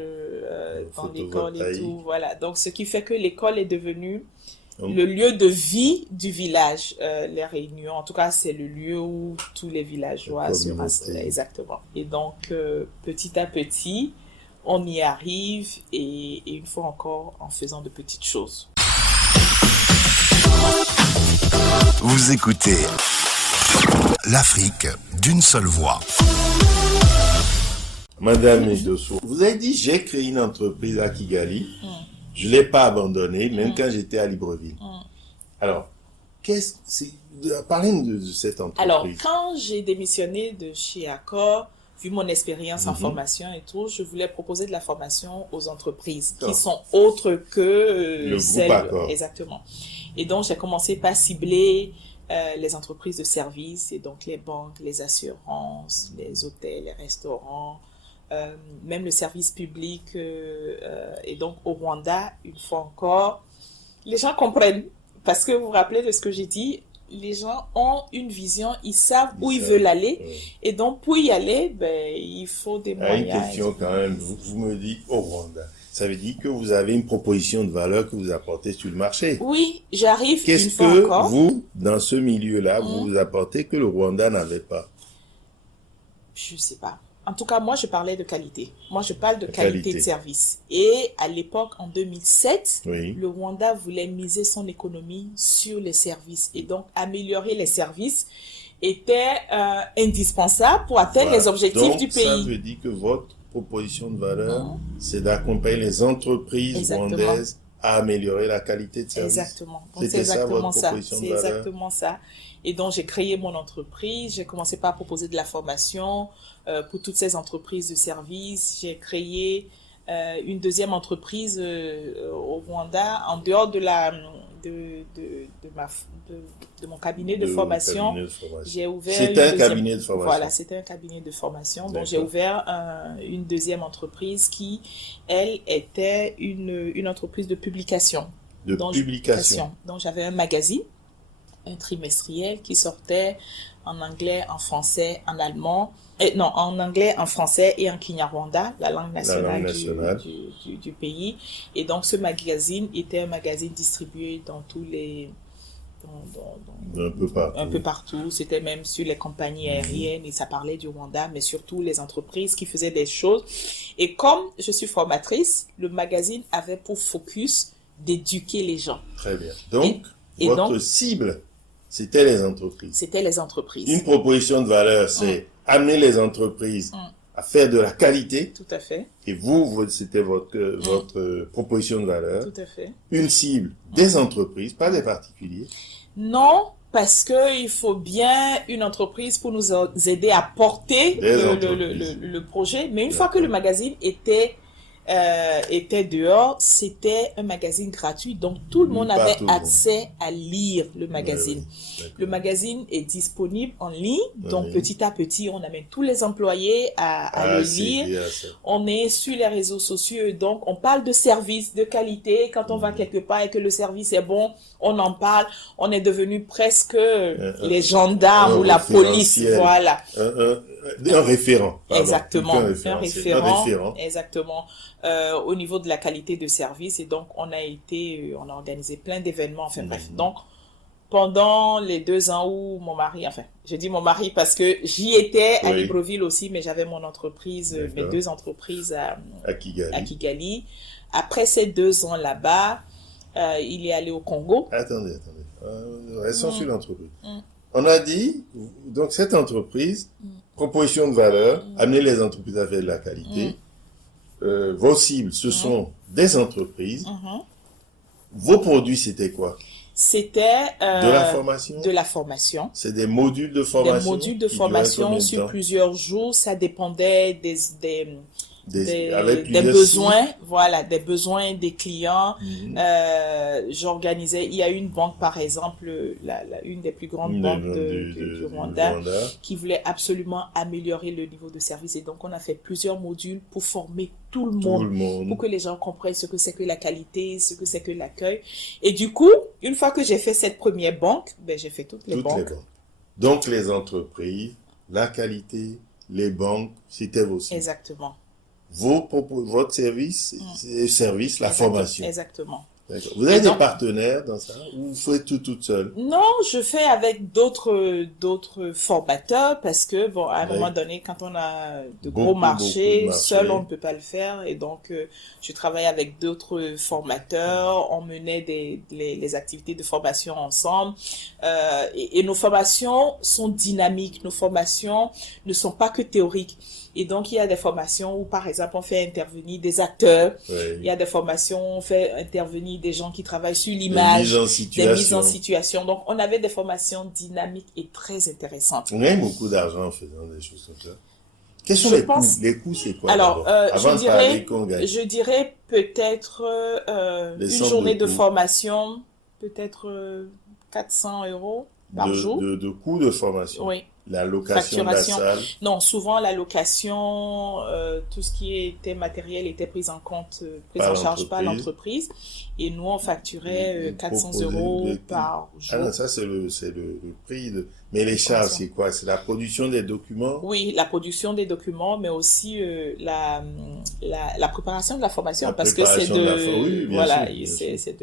dans l'école et tout. Voilà. Donc, ce qui fait que l'école est devenue le lieu de vie du village, les réunions. En tout cas, c'est le lieu où tous les villageois se rassemblent. Exactement. Et donc, petit à petit, on y arrive et une fois encore, en faisant de petites choses. Vous écoutez l'Afrique d'une seule voix. Madame Ndosso, vous avez dit, j'ai créé une entreprise à Kigali. Je ne l'ai pas abandonné, même quand j'étais à Libreville. Alors, parlez-nous de cette entreprise. Alors, quand j'ai démissionné de chez Accor, vu mon expérience en formation et tout, je voulais proposer de la formation aux entreprises qui sont autres que le groupe Accor. Exactement. Et donc, j'ai commencé par cibler les entreprises de services, et donc les banques, les assurances, les hôtels, les restaurants, même le service public. Et donc, au Rwanda, une fois encore, les gens comprennent. Parce que vous vous rappelez de ce que j'ai dit, les gens ont une vision, ils savent où ils veulent aller. Et donc, pour y aller, il faut des moyens. Une question quand même, vous me dites au Rwanda. Ça veut dire que vous avez une proposition de valeur que vous apportez sur le marché. Oui, j'arrive une fois encore. Qu'est-ce que vous, dans ce milieu-là, vous apportez que le Rwanda n'avait pas? Je ne sais pas. En tout cas, moi, je parlais de qualité. Moi, je parle de qualité de service. Et à l'époque, en 2007, le Rwanda voulait miser son économie sur les services. Et donc, améliorer les services était indispensable pour atteindre les objectifs du pays. Ça veut dire que votre proposition de valeur, c'est d'accompagner les entreprises rwandaises à améliorer la qualité de service. Exactement. C'est exactement ça. C'est exactement ça. Et donc, j'ai créé mon entreprise. J'ai commencé par proposer de la formation pour toutes ces entreprises de services. J'ai créé une deuxième entreprise au Rwanda, en dehors de mon cabinet de formation. J'ai ouvert c'était un cabinet de formation. Voilà, c'était un cabinet de formation. Donc, j'ai ouvert une deuxième entreprise qui, elle, était une entreprise de publication. Donc, j'avais un magazine, un trimestriel qui sortait en anglais, en français, en allemand. En anglais, en français et en Kinyarwanda, la langue nationale du pays. Et donc, ce magazine était un magazine distribué dans tous les... un peu partout. C'était même sur les compagnies aériennes et ça parlait du Rwanda, mais surtout les entreprises qui faisaient des choses. Et comme je suis formatrice, le magazine avait pour focus d'éduquer les gens. Très bien. Donc, votre cible, c'était les entreprises. C'était les entreprises. Une proposition de valeur, c'est amener les entreprises à faire de la qualité. Tout à fait. Et c'était votre proposition de valeur. Tout à fait. Une cible des entreprises, pas des particuliers. Non, parce que il faut bien une entreprise pour nous aider à porter le projet. Mais une fois que le magazine était dehors, c'était un magazine gratuit, donc tout le monde avait accès à lire le magazine. Le magazine est disponible en ligne, donc petit à petit, on amène tous les employés à le lire. On est sur les réseaux sociaux, donc on parle de service, de qualité. Quand on va quelque part et que le service est bon, on en parle. On est devenu presque les gendarmes ou la police, voilà. Un référent. Pardon. Exactement. Un référent. Exactement. Au niveau de la qualité de service. Et donc, on a organisé plein d'événements. Enfin, bref. Donc, pendant les 2 ans où mon mari, enfin, je dis mon mari parce que j'y étais à Libreville aussi, mais j'avais mon entreprise, mes 2 entreprises à Kigali. Après ces 2 ans là-bas, il est allé au Congo. Attendez. Restons sur l'entreprise. On a dit, donc cette entreprise, proposition de valeur, amener les entreprises à faire de la qualité. Vos cibles, ce sont des entreprises. Vos produits, c'était quoi? C'était de la formation. De la formation. C'est des modules de formation. Des modules de formation sur plusieurs jours. Ça dépendait des besoins, voilà, des besoins des clients. J'organisais, il y a une banque par exemple, une des plus grandes banques du Rwanda, qui voulait absolument améliorer le niveau de service, et donc on a fait plusieurs modules pour former tout le monde, pour que les gens comprennent ce que c'est que la qualité, ce que c'est que l'accueil. Et du coup, une fois que j'ai fait cette première banque, j'ai fait toutes les banques. Donc les entreprises, la qualité, les banques, c'était vos cibles. Exactement. Votre service, la formation. Exactement. Vous avez des partenaires dans ça ou vous faites tout toute seule? Non, je fais avec d'autres formateurs parce que, bon, à un moment donné, quand on a de gros marchés, seul on ne peut pas le faire, et donc je travaille avec d'autres formateurs, on menait les activités de formation ensemble, et nos formations sont dynamiques, nos formations ne sont pas que théoriques. Et donc, il y a des formations où, par exemple, on fait intervenir des acteurs. Il y a des formations où on fait intervenir des gens qui travaillent sur l'image, des mises en situation. Donc, on avait des formations dynamiques et très intéressantes. On gagne beaucoup d'argent en faisant des choses comme ça. Quels sont les coûts? Les coûts, c'est quoi? Alors, je dirais peut-être une journée de formation, peut-être 400 € par jour. De coûts de formation? Oui. La location de la salle? Non, souvent la location, tout ce qui était matériel était pris en charge par l'entreprise. Et nous, on facturait 400 € par jour. Ah non, ça c'est le prix de... Mais les charges, c'est quoi? C'est la production des documents? Oui, la production des documents, mais aussi la préparation de la formation, parce que c'est de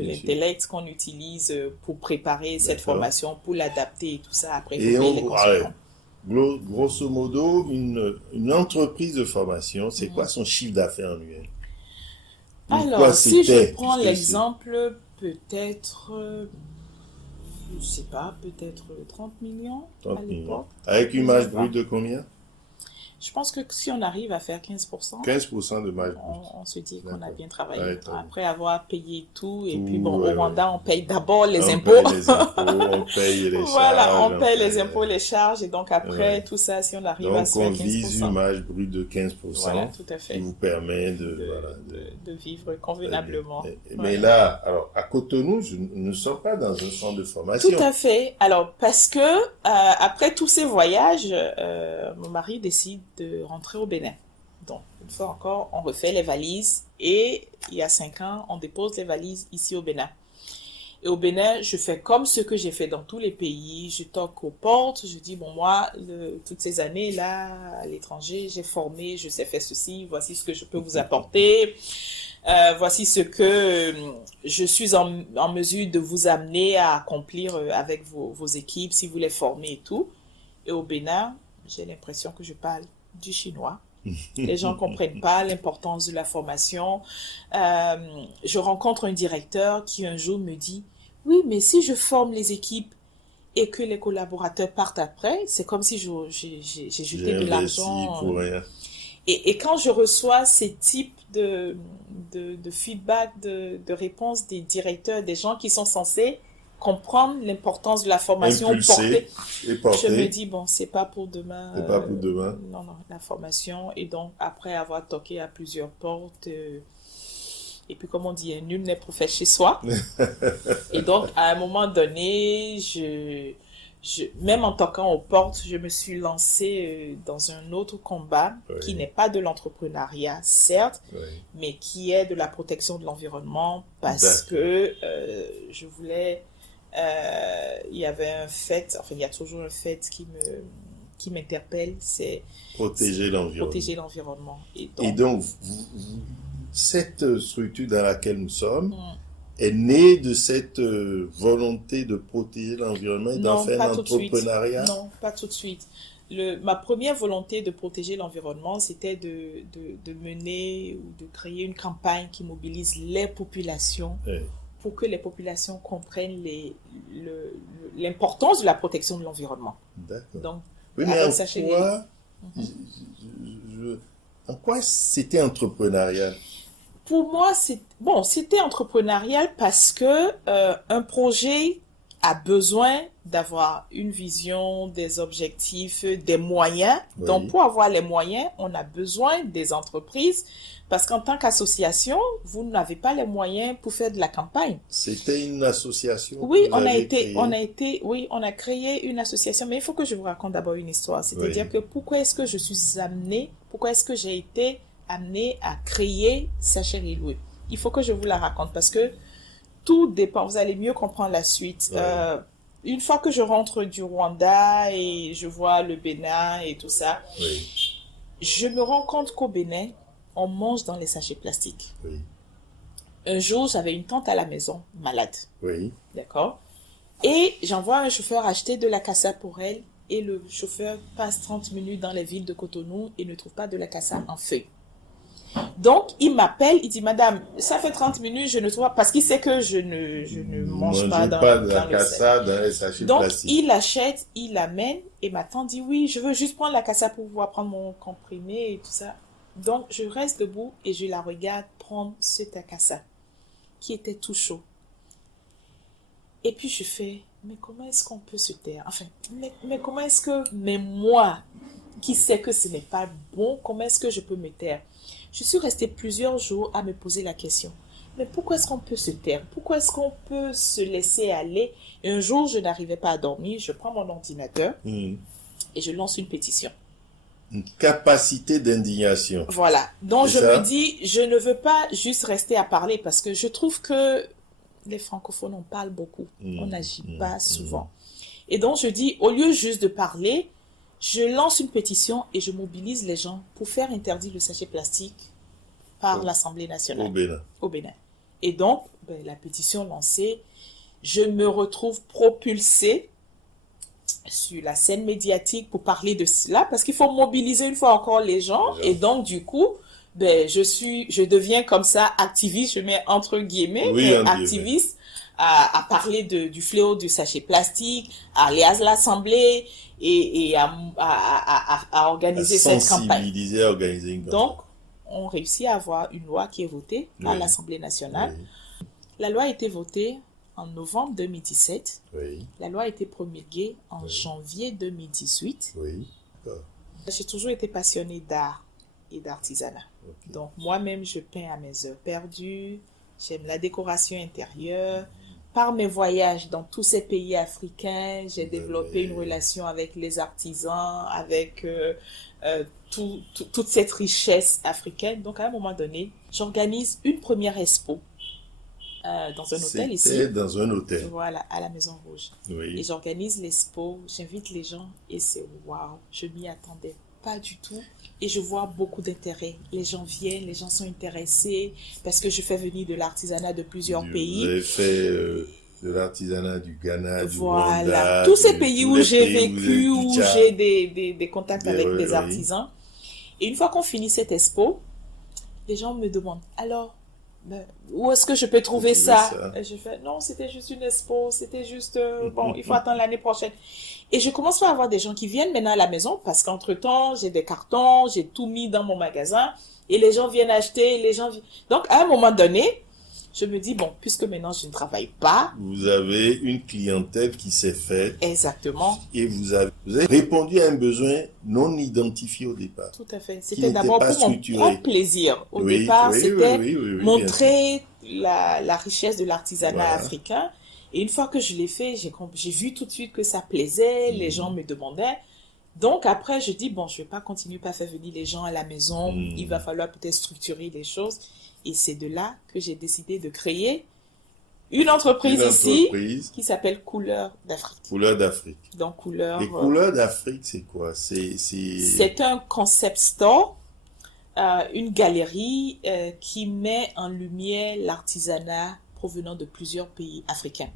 l'intellect qu'on utilise pour préparer cette formation, pour l'adapter et tout ça. Après, il faut payer les consultants. Grosso modo, une entreprise de formation, c'est quoi son chiffre d'affaires annuel? Alors, si je prends l'exemple, peut-être, je sais pas, peut-être 30 millions à l'époque. Avec une marge brute de combien? Je pense que si on arrive à faire 15%, 15% de marge, on se dit qu'on a bien travaillé. Après avoir payé tout, et puis bon, au Rwanda, on paye d'abord les impôts. On paye les charges. Voilà, on paye les impôts, les charges, et donc après, tout ça, si on arrive à se faire 15%. Donc, on vise une marge brute de 15%. Voilà, tout à fait. Qui vous permet de vivre convenablement. Mais là, alors, à Cotonou, nous ne sommes pas dans un centre de formation. Tout à fait. Alors, parce que, après tous ces voyages, mon mari décide de rentrer au Bénin. Donc, une fois encore, on refait les valises, et il y a 5 ans, on dépose les valises ici au Bénin. Et au Bénin, je fais comme ce que j'ai fait dans tous les pays. Je toque aux portes, je dis, bon, moi, toutes ces années-là, à l'étranger, j'ai formé, je sais faire ceci, voici ce que je peux vous apporter. Voici ce que je suis en mesure de vous amener à accomplir avec vos équipes, si vous les formez et tout. Et au Bénin, j'ai l'impression que je parle du chinois. Les gens ne comprennent pas l'importance de la formation. Je rencontre un directeur qui un jour me dit, oui, mais si je forme les équipes et que les collaborateurs partent après, c'est comme si j'ai jeté J'ai de investi l'argent. pour rien. Et quand je reçois ces types de feedback, de réponses des directeurs, des gens qui sont censés comprendre l'importance de la formation Impulser et porter. je me dis, bon, c'est pas pour demain. C'est pas pour demain. Non, la formation. Et donc, après avoir toqué à plusieurs portes, et puis comme on dit, nul n'est prophète chez soi. Et donc, à un moment donné, même en toquant aux portes, je me suis lancée dans un autre combat qui n'est pas de l'entrepreneuriat, certes, mais qui est de la protection de l'environnement parce que je voulais... il y avait un fait, enfin il y a toujours un fait qui m'interpelle, c'est protéger l'environnement. Protéger l'environnement. Et donc cette structure dans laquelle nous sommes est née de cette volonté de protéger l'environnement et d'en faire un entrepreneuriat? Non, pas tout de suite. Ma première volonté de protéger l'environnement, c'était de mener ou de créer une campagne qui mobilise les populations pour que les populations comprennent l'importance de la protection de l'environnement. D'accord. Donc, oui, mais en quoi c'était entrepreneurial? Pour moi, c'était entrepreneurial parce que un projet a besoin d'avoir une vision, des objectifs, des moyens. Oui. Donc, pour avoir les moyens, on a besoin des entreprises parce qu'en tant qu'association, vous n'avez pas les moyens pour faire de la campagne. C'était une association? Oui, on a créé une association, mais il faut que je vous raconte d'abord une histoire. C'est-à-dire que pourquoi est-ce que j'ai été amenée à créer Sacher et Loué? Il faut que je vous la raconte parce que tout dépend, vous allez mieux comprendre la suite. Ouais. Une fois que je rentre du Rwanda et je vois le Bénin et tout ça, je me rends compte qu'au Bénin, on mange dans les sachets plastiques. Oui. Un jour, j'avais une tante à la maison, malade. Oui. D'accord? Et j'envoie un chauffeur acheter de la cassa pour elle et le chauffeur passe 30 minutes dans les villes de Cotonou et ne trouve pas de la cassa en feuille. Donc, il m'appelle, il dit, madame, ça fait 30 minutes, je ne trouve pas, parce qu'il sait que je ne mange pas dans la cassa, dans les sachets donc, plastiques. Il l'achète, il l'amène, et ma tante dit, oui, je veux juste prendre la cassa pour pouvoir prendre mon comprimé et tout ça. Donc, je reste debout et je la regarde prendre ce cassa, qui était tout chaud. Et puis, je fais, mais comment est-ce qu'on peut se taire? Enfin, mais comment est-ce que, mais moi, qui sais que ce n'est pas bon, comment est-ce que je peux me taire? Je suis restée plusieurs jours à me poser la question. Mais pourquoi est-ce qu'on peut se taire? Pourquoi est-ce qu'on peut se laisser aller? Et un jour, je n'arrivais pas à dormir. Je prends mon ordinateur et je lance une pétition. Une capacité d'indignation. Voilà. Donc, me dis, je ne veux pas juste rester à parler parce que je trouve que les francophones, on parle beaucoup. On n'agit pas souvent. Et donc, je dis, au lieu juste de parler, je lance une pétition et je mobilise les gens pour faire interdire le sachet plastique par l'Assemblée nationale. Au Bénin. Et donc, la pétition lancée, je me retrouve propulsée sur la scène médiatique pour parler de cela parce qu'il faut mobiliser une fois encore les gens. Et donc, du coup, je deviens comme ça activiste, je mets entre guillemets, activiste. À parler du fléau du sachet plastique, à aller à l'Assemblée et à organiser cette campagne. À organiser une campagne. Donc, on réussit à avoir une loi qui est votée à l'Assemblée nationale. Oui. La loi a été votée en novembre 2017. Oui. La loi a été promulguée en janvier 2018. Oui. J'ai toujours été passionnée d'art et d'artisanat. Okay. Donc, moi-même, je peins à mes heures perdues. J'aime la décoration intérieure. Par mes voyages dans tous ces pays africains, j'ai développé une relation avec les artisans, avec toute cette richesse africaine. Donc, à un moment donné, j'organise une première expo dans un hôtel ici. C'était dans un hôtel. Voilà, à la Maison Rouge. Oui. Et j'organise l'expo, j'invite les gens et c'est waouh, je m'y attendais pas du tout. Et je vois beaucoup d'intérêt. Les gens viennent, les gens sont intéressés parce que je fais venir de l'artisanat de plusieurs pays. Vous avez fait de l'artisanat du Ghana, du Rwanda. Tous ces pays où j'ai vécu, où j'ai des contacts avec des artisans. Et une fois qu'on finit cette expo, les gens me demandent, alors, Ben, où est-ce que je peux trouver Trouver ça? ça. Et je fais, non, c'était juste une expo, c'était juste, bon, il faut attendre l'année prochaine. Et je commence à avoir des gens qui viennent maintenant à la maison parce qu'entre-temps, j'ai des cartons, j'ai tout mis dans mon magasin et les gens viennent acheter, Donc, à un moment donné, je me dis, bon, puisque maintenant je ne travaille pas, Vous avez une clientèle qui s'est faite exactement, et vous avez répondu à un besoin non identifié au départ. tout à fait. Qui C'était n'était d'abord pas pour mon structuré. propre plaisir. Au Oui, départ, oui, c'était oui, bien sûr. montrer la richesse de l'artisanat Voilà. africain. Et une fois que je l'ai fait, j'ai vu tout de suite que ça plaisait, les gens me demandaient. Donc après, je dis, bon, je vais pas continuer à faire venir les gens à la maison, il va falloir peut-être structurer les choses. Et c'est de là que j'ai décidé de créer une entreprise Une ici entreprise, qui s'appelle Couleurs d'Afrique. couleurs d'Afrique. Donc Couleurs, Les couleurs d'Afrique, c'est quoi? C'est c'est un concept store, une galerie qui met en lumière l'artisanat provenant de plusieurs pays africains.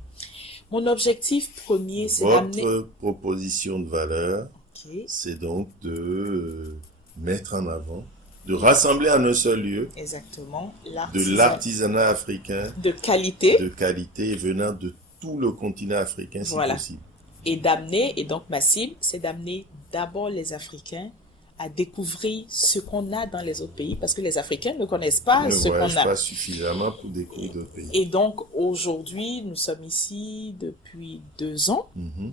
Mon objectif premier, c'est d'amener... votre proposition de valeur, Ok. c'est donc de mettre en avant, de rassembler en un seul lieu Exactement. de l'artisanat africain de qualité de qualité venant de tout le continent africain si Voilà. possible. et d'amener, et donc ma cible, c'est d'amener d'abord les Africains à découvrir ce qu'on a dans les autres pays, parce que les Africains ne connaissent pas Ne ce qu'on voyage a. pas suffisamment pour découvrir d'autres pays. Et donc aujourd'hui, nous sommes ici depuis 2 ans. Mhm.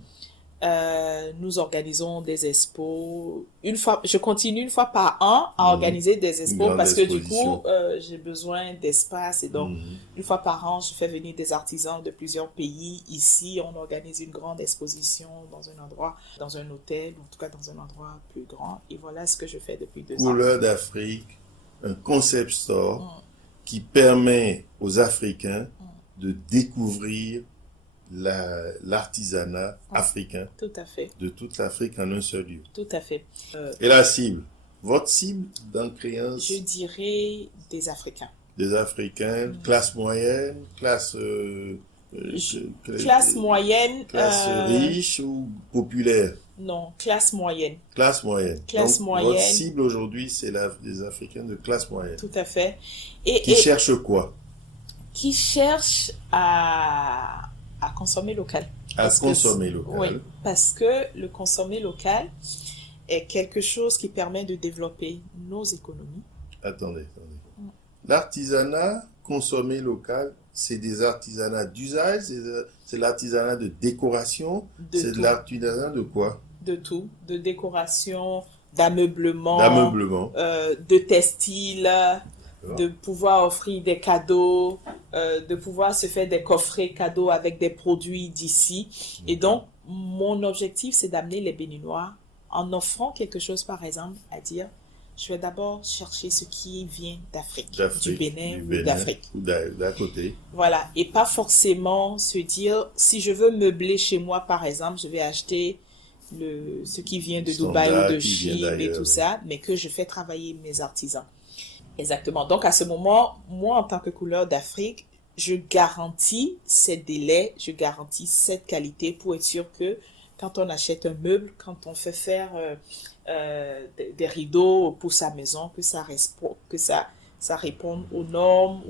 Nous organisons des expos. Je continue une fois par an à organiser des expos grande parce que du exposition. coup, j'ai besoin d'espace et donc une fois par an, je fais venir des artisans de plusieurs pays. Ici, on organise une grande exposition dans un endroit, dans un hôtel, ou en tout cas dans un endroit plus grand. Et voilà ce que je fais depuis 2 ans. Couleurs d'Afrique, un concept store qui permet aux Africains de découvrir l'artisanat africain Tout à fait, de toute l'Afrique en un seul lieu. tout à fait. Et la cible, votre cible dans créance Je dirais des Africains. des Africains, classe moyenne, classe Classe moyenne. classe riche ou populaire? Non, classe moyenne. Classe moyenne. Classe Donc, moyenne. votre cible aujourd'hui, c'est des Africains de classe moyenne. Tout à fait. Qui cherchent quoi? Qui cherchent à consommer local. À consommer local. Oui, parce que le consommer local est quelque chose qui permet de développer nos économies. Attendez. L'artisanat consommé local, c'est des artisanats d'usage, c'est l'artisanat de décoration, c'est de l'artisanat de quoi? De tout, de décoration, d'ameublement, de textile, de pouvoir offrir des cadeaux, de pouvoir se faire des coffrets cadeaux avec des produits d'ici. Et donc, mon objectif, c'est d'amener les Béninois en offrant quelque chose, par exemple, à dire, je vais d'abord chercher ce qui vient d'Afrique, du Bénin ou d'Afrique. Ou d'à côté. Voilà, et pas forcément se dire, si je veux meubler chez moi, par exemple, je vais acheter ce qui vient de Dubaï ou de Chine et tout ça, mais que je fais travailler mes artisans. Exactement. Donc, à ce moment, moi, en tant que Couleur d'Afrique, je garantis ces délais, je garantis cette qualité pour être sûr que quand on achète un meuble, quand on fait faire des rideaux pour sa maison, que ça réponde aux normes.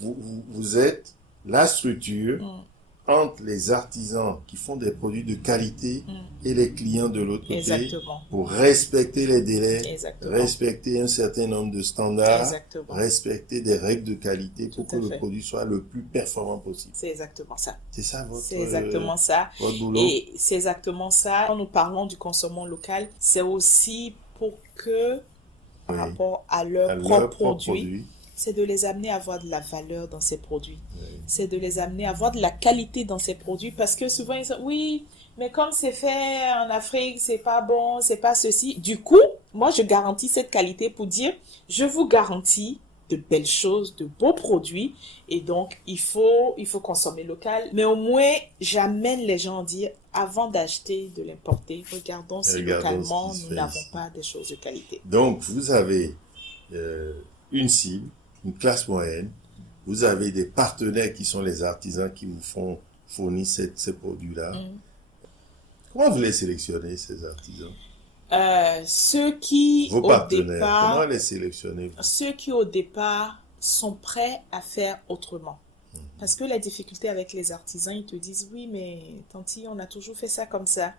Vous êtes la structure entre les artisans qui font des produits de qualité et les clients de l'autre côté. Exactement. Pour respecter les délais, Exactement. respecter un certain nombre de standards, Exactement. respecter des règles de qualité pour que Tout à le fait. produit soit le plus performant possible. C'est exactement ça. C'est ça C'est exactement ça. votre boulot? Et c'est exactement ça. Quand nous parlons du consommation local, c'est aussi pour que, par rapport à leur propre produit, c'est de les amener à avoir de la valeur dans ces produits. Oui. C'est de les amener à avoir de la qualité dans ces produits parce que souvent ils disent oui, mais comme c'est fait en Afrique, c'est pas bon, c'est pas ceci. Du coup, moi je garantis cette qualité pour dire je vous garantis de belles choses, de beaux produits et donc il faut consommer local. Mais au moins j'amène les gens à dire avant d'acheter de l'importer, regardons si localement nous n'avons pas des choses de qualité. Donc vous avez une cible, une classe moyenne, vous avez des partenaires qui sont les artisans qui vous fournir ces produits-là. Comment vous les sélectionnez, ces artisans? Ceux qui, Vos au partenaires, départ, comment les sélectionnez? ceux qui, au départ, sont prêts à faire autrement. Parce que la difficulté avec les artisans, ils te disent, oui, mais tanti, on a toujours fait ça comme ça.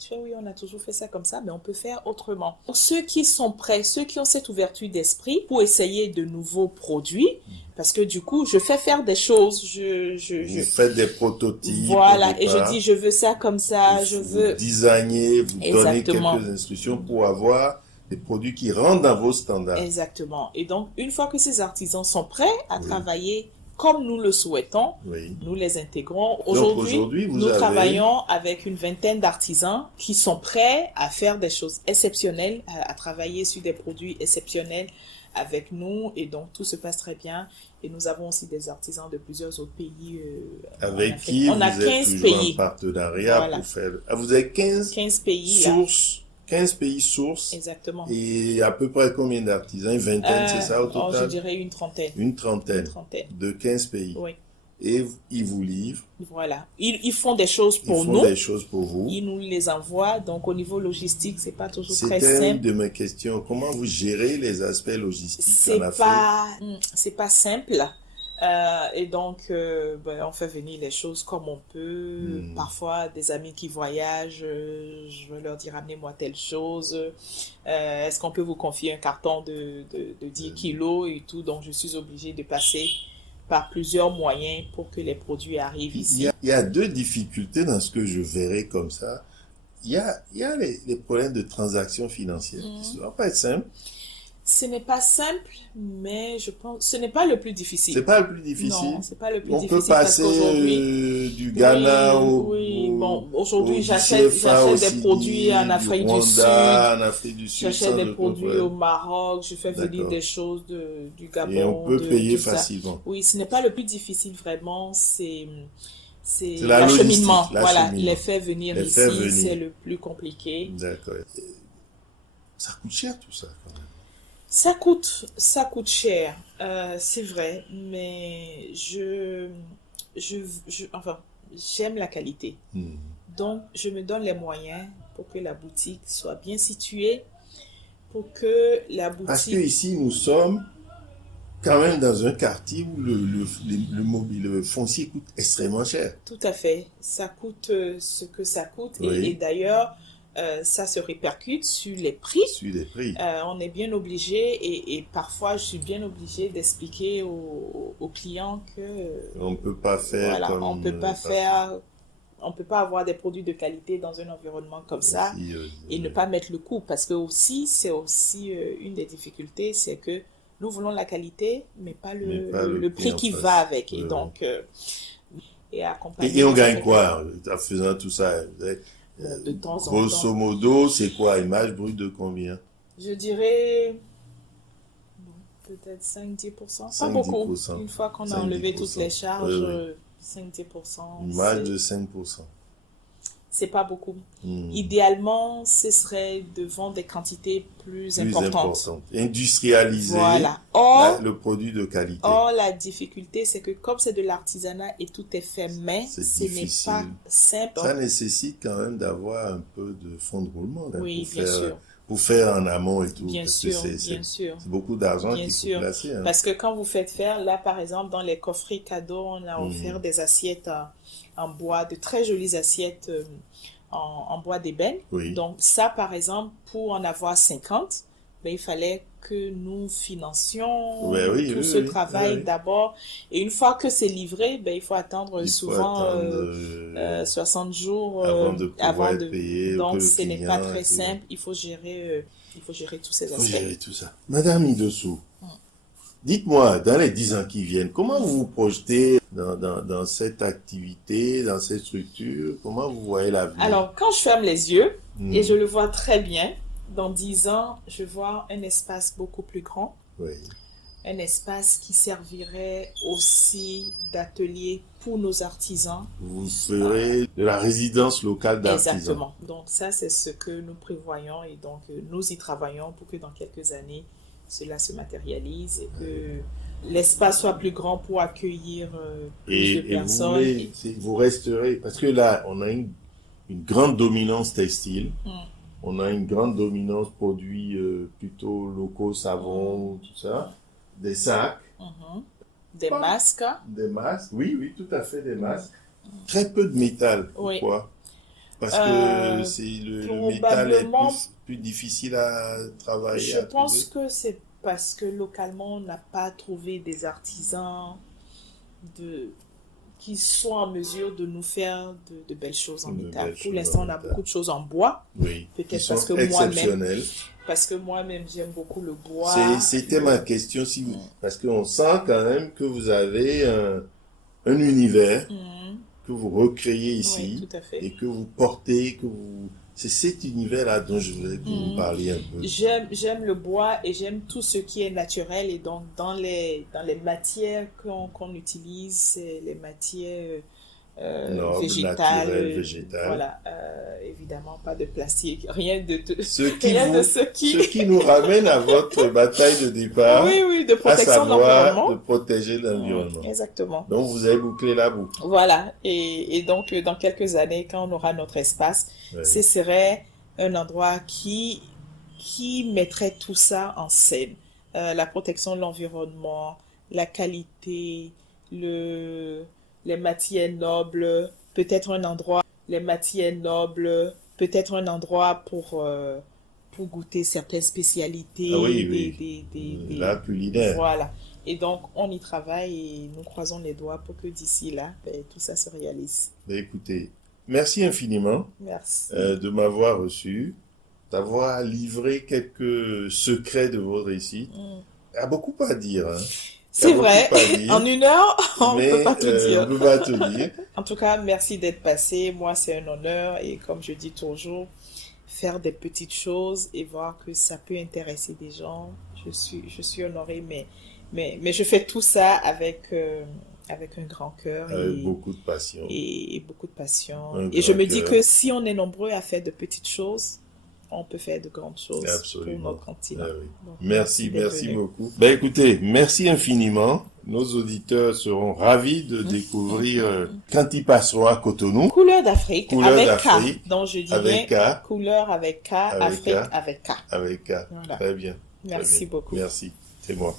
Je fais, oui, on a toujours fait ça comme ça, mais on peut faire autrement. Pour ceux qui sont prêts, ceux qui ont cette ouverture d'esprit pour essayer de nouveaux produits, parce que du coup, je fais faire des choses, Vous faites des prototypes. voilà, et je dis, je veux ça comme ça, je veux... Vous designez, vous donnez Exactement. quelques instructions pour avoir des produits qui rentrent dans vos standards. Exactement. Et donc, une fois que ces artisans sont prêts à Oui. travailler comme nous le souhaitons, Oui. nous les intégrons. aujourd'hui, vous nous avez- travaillons avec une vingtaine d'artisans qui sont prêts à faire des choses exceptionnelles, à travailler sur des produits exceptionnels avec nous. Et donc, tout se passe très bien. Et nous avons aussi des artisans de plusieurs autres pays. Avec en Afrique. qui on vous a êtes 15 toujours pays. en partenariat Voilà. pour faire... Ah, vous avez 15 15 pays, là. sources, 15 pays sources. Exactement. Et à peu près combien d'artisans? Une vingtaine, c'est ça au Je total? dirais une trentaine. Une trentaine. Une trentaine. De 15 pays. Oui. Et ils vous livrent, Voilà. Ils font des choses ils pour font nous. des choses pour vous. Ils nous les envoient. Donc, au niveau logistique, c'est pas toujours très C'était une simple. de mes questions. Comment vous gérez les aspects logistiques C'est en Afrique? c'est pas simple. Et donc, on fait venir les choses comme on peut. Parfois, des amis qui voyagent, je vais leur dire, amenez-moi telle chose. Est-ce qu'on peut vous confier un carton de 10 kilos et tout? Donc, je suis obligée de passer par plusieurs moyens pour que les produits arrivent ici. Il y a deux difficultés dans ce que je verrais comme ça. Il y a les problèmes de transactions financières. Ça ne va pas être simple. Ce n'est pas simple, mais je pense ce n'est pas le plus difficile. C'est pas le plus difficile. Non, c'est pas le plus On difficile peut passer parce qu'aujourd'hui, du Ghana aujourd'hui au j'achète CFA, au des produits Sydney, en Afrique du Sud, Rwanda, en Afrique du Sud, j'achète sans des aucun produits problème. au Maroc, je fais venir D'accord. des choses du Gabon. Et on peut payer tout ça. facilement. Oui, ce n'est pas le plus difficile vraiment, c'est la l'acheminement. logistique, Voilà, l'acheminement. les faire venir Les ici, faire venir. c'est le plus compliqué. D'accord. Ça coûte cher tout ça quand même. Ça coûte cher, c'est vrai, mais enfin, j'aime la qualité. Donc, je me donne les moyens pour que la boutique soit bien située, pour que la Parce que boutique... ici nous sommes quand même dans un quartier où le foncier coûte extrêmement cher. Tout à fait, ça coûte ce que ça coûte. Oui. Et d'ailleurs, ça se répercute sur les prix. Sur les prix. On est bien obligé, et parfois je suis bien obligée d'expliquer aux clients que On ne peut pas faire voilà, comme... on peut pas avoir des produits de qualité dans un environnement comme ça et ne pas mettre le coup, parce que aussi c'est aussi une des difficultés, c'est que nous voulons la qualité mais pas le prix qui va avec, et donc et accompagner. Et on gagne quoi en faisant tout ça? De temps en temps. Grosso modo, c'est quoi? Image brute de combien? Je dirais peut-être 5-10%. Pas beaucoup. 5-10%. Une fois qu'on a 5-10%. enlevé toutes les charges, Oui. 5-10%. Une marge de 5%. C'est pas beaucoup. Idéalement, ce serait de vendre des quantités plus importantes. Industrialiser Voilà. Or, le produit de qualité. la difficulté, c'est que comme c'est de l'artisanat et tout est fait main, C'est ce n'est difficile. pas simple. Ça nécessite quand même d'avoir un peu de fonds de roulement hein, Oui, pour, bien faire, sûr. pour faire en amont et tout. Bien parce que sûr, c'est bien sûr. beaucoup d'argent Bien qu'il faut sûr. placer. Hein. Parce que quand vous faites faire, là par exemple, dans les coffrets cadeaux, on a offert des assiettes en bois, de très jolies assiettes en bois d'ébène. Oui. Donc ça par exemple, pour en avoir 50, il fallait que nous financions tout ce travail d'abord. Et une fois que c'est livré, il faut attendre souvent 60 jours avant de payer. Donc ce n'est pas très simple. Il faut gérer tous ces aspects. Il faut gérer tout ça. Madame Idossou, dites-moi, dans les 10 ans qui viennent, comment vous vous projetez dans cette activité, dans cette structure? Comment vous voyez l'avenir? Alors, quand je ferme les yeux, et je le vois très bien, dans 10 ans, je vois un espace beaucoup plus grand. Oui. Un espace qui servirait aussi d'atelier pour nos artisans. Vous ferez de la résidence locale d'artisans. Exactement. Donc ça, c'est ce que nous prévoyons, et donc nous y travaillons pour que dans quelques années, cela se matérialise et que l'espace soit plus grand pour accueillir plus de personnes. Vous resterez, parce que là, on a une grande dominance textile. On a une grande dominance produits plutôt locaux, savons, tout ça. Des sacs. Des masques. Des masques, oui, oui, tout à fait, des masques. Très peu de métal. Oui. Pourquoi? Parce que le métal est Probablement, plus difficile à travailler, je à pense trouver. que c'est parce que localement, on n'a pas trouvé des artisans de, qui sont en mesure de nous faire de belles choses en De métal. belles Pour choses l'instant, en on a métal. beaucoup de choses en bois. Oui, qui Peut-être sont parce que moi-même, exceptionnels. j'aime beaucoup le bois. C'était ma question, parce qu'on sent quand même que vous avez un univers Mhm. que vous recréez Oui, ici tout à fait. et que vous portez, c'est cet univers-là dont je voulais que vous me parliez un peu. J'aime le bois et j'aime tout ce qui est naturel. Et donc, dans les matières qu'on utilise, c'est les matières Noble, végétales. naturel, végétal. Voilà, évidemment, pas de plastique. Rien de, Ce de ce qui... ce qui nous ramène à votre bataille de départ, Oui, oui, de à protection de savoir de l'environnement. protéger l'environnement. Exactement. Donc, vous avez bouclé la boucle. Voilà. Et donc, dans quelques années, quand on aura notre espace, Ouais. ce serait un endroit qui mettrait tout ça en scène. La protection de l'environnement, la qualité, les matières nobles, peut-être un endroit, les matières nobles, peut-être un endroit pour goûter certaines spécialités. Ah oui, oui. L'art culinaire. Voilà. Et donc, on y travaille et nous croisons les doigts pour que d'ici là, tout ça se réalise. Ben, écoutez, merci infiniment Merci. de m'avoir reçu, d'avoir livré quelques secrets de votre réussite. Il y a beaucoup à dire, hein. C'est vrai, beaucoup à dire, en 1 heure, on ne mais peut pas tout dire. on peut pas tout dire. En tout cas, merci d'être passé. Moi, c'est un honneur et comme je dis toujours, faire des petites choses et voir que ça peut intéresser des gens, je suis honorée, mais je fais tout ça avec un grand cœur Avec beaucoup de passion. et beaucoup de passion. Un Et je grand me dis cœur. que si on est nombreux à faire de petites choses, on peut faire de grandes choses Absolument. pour notre continent. Ah oui. Donc, Merci d'être venu. beaucoup. Ben écoutez, merci infiniment. Nos auditeurs seront ravis de découvrir quand ils passeront à Cotonou. Couleur d'Afrique Couleur avec d'Afrique, K. Donc je dis avec bien K. couleur avec K, Avec Afrique K. avec K. Avec K. Voilà. Très bien. Très Merci bien. beaucoup. Merci. C'est moi.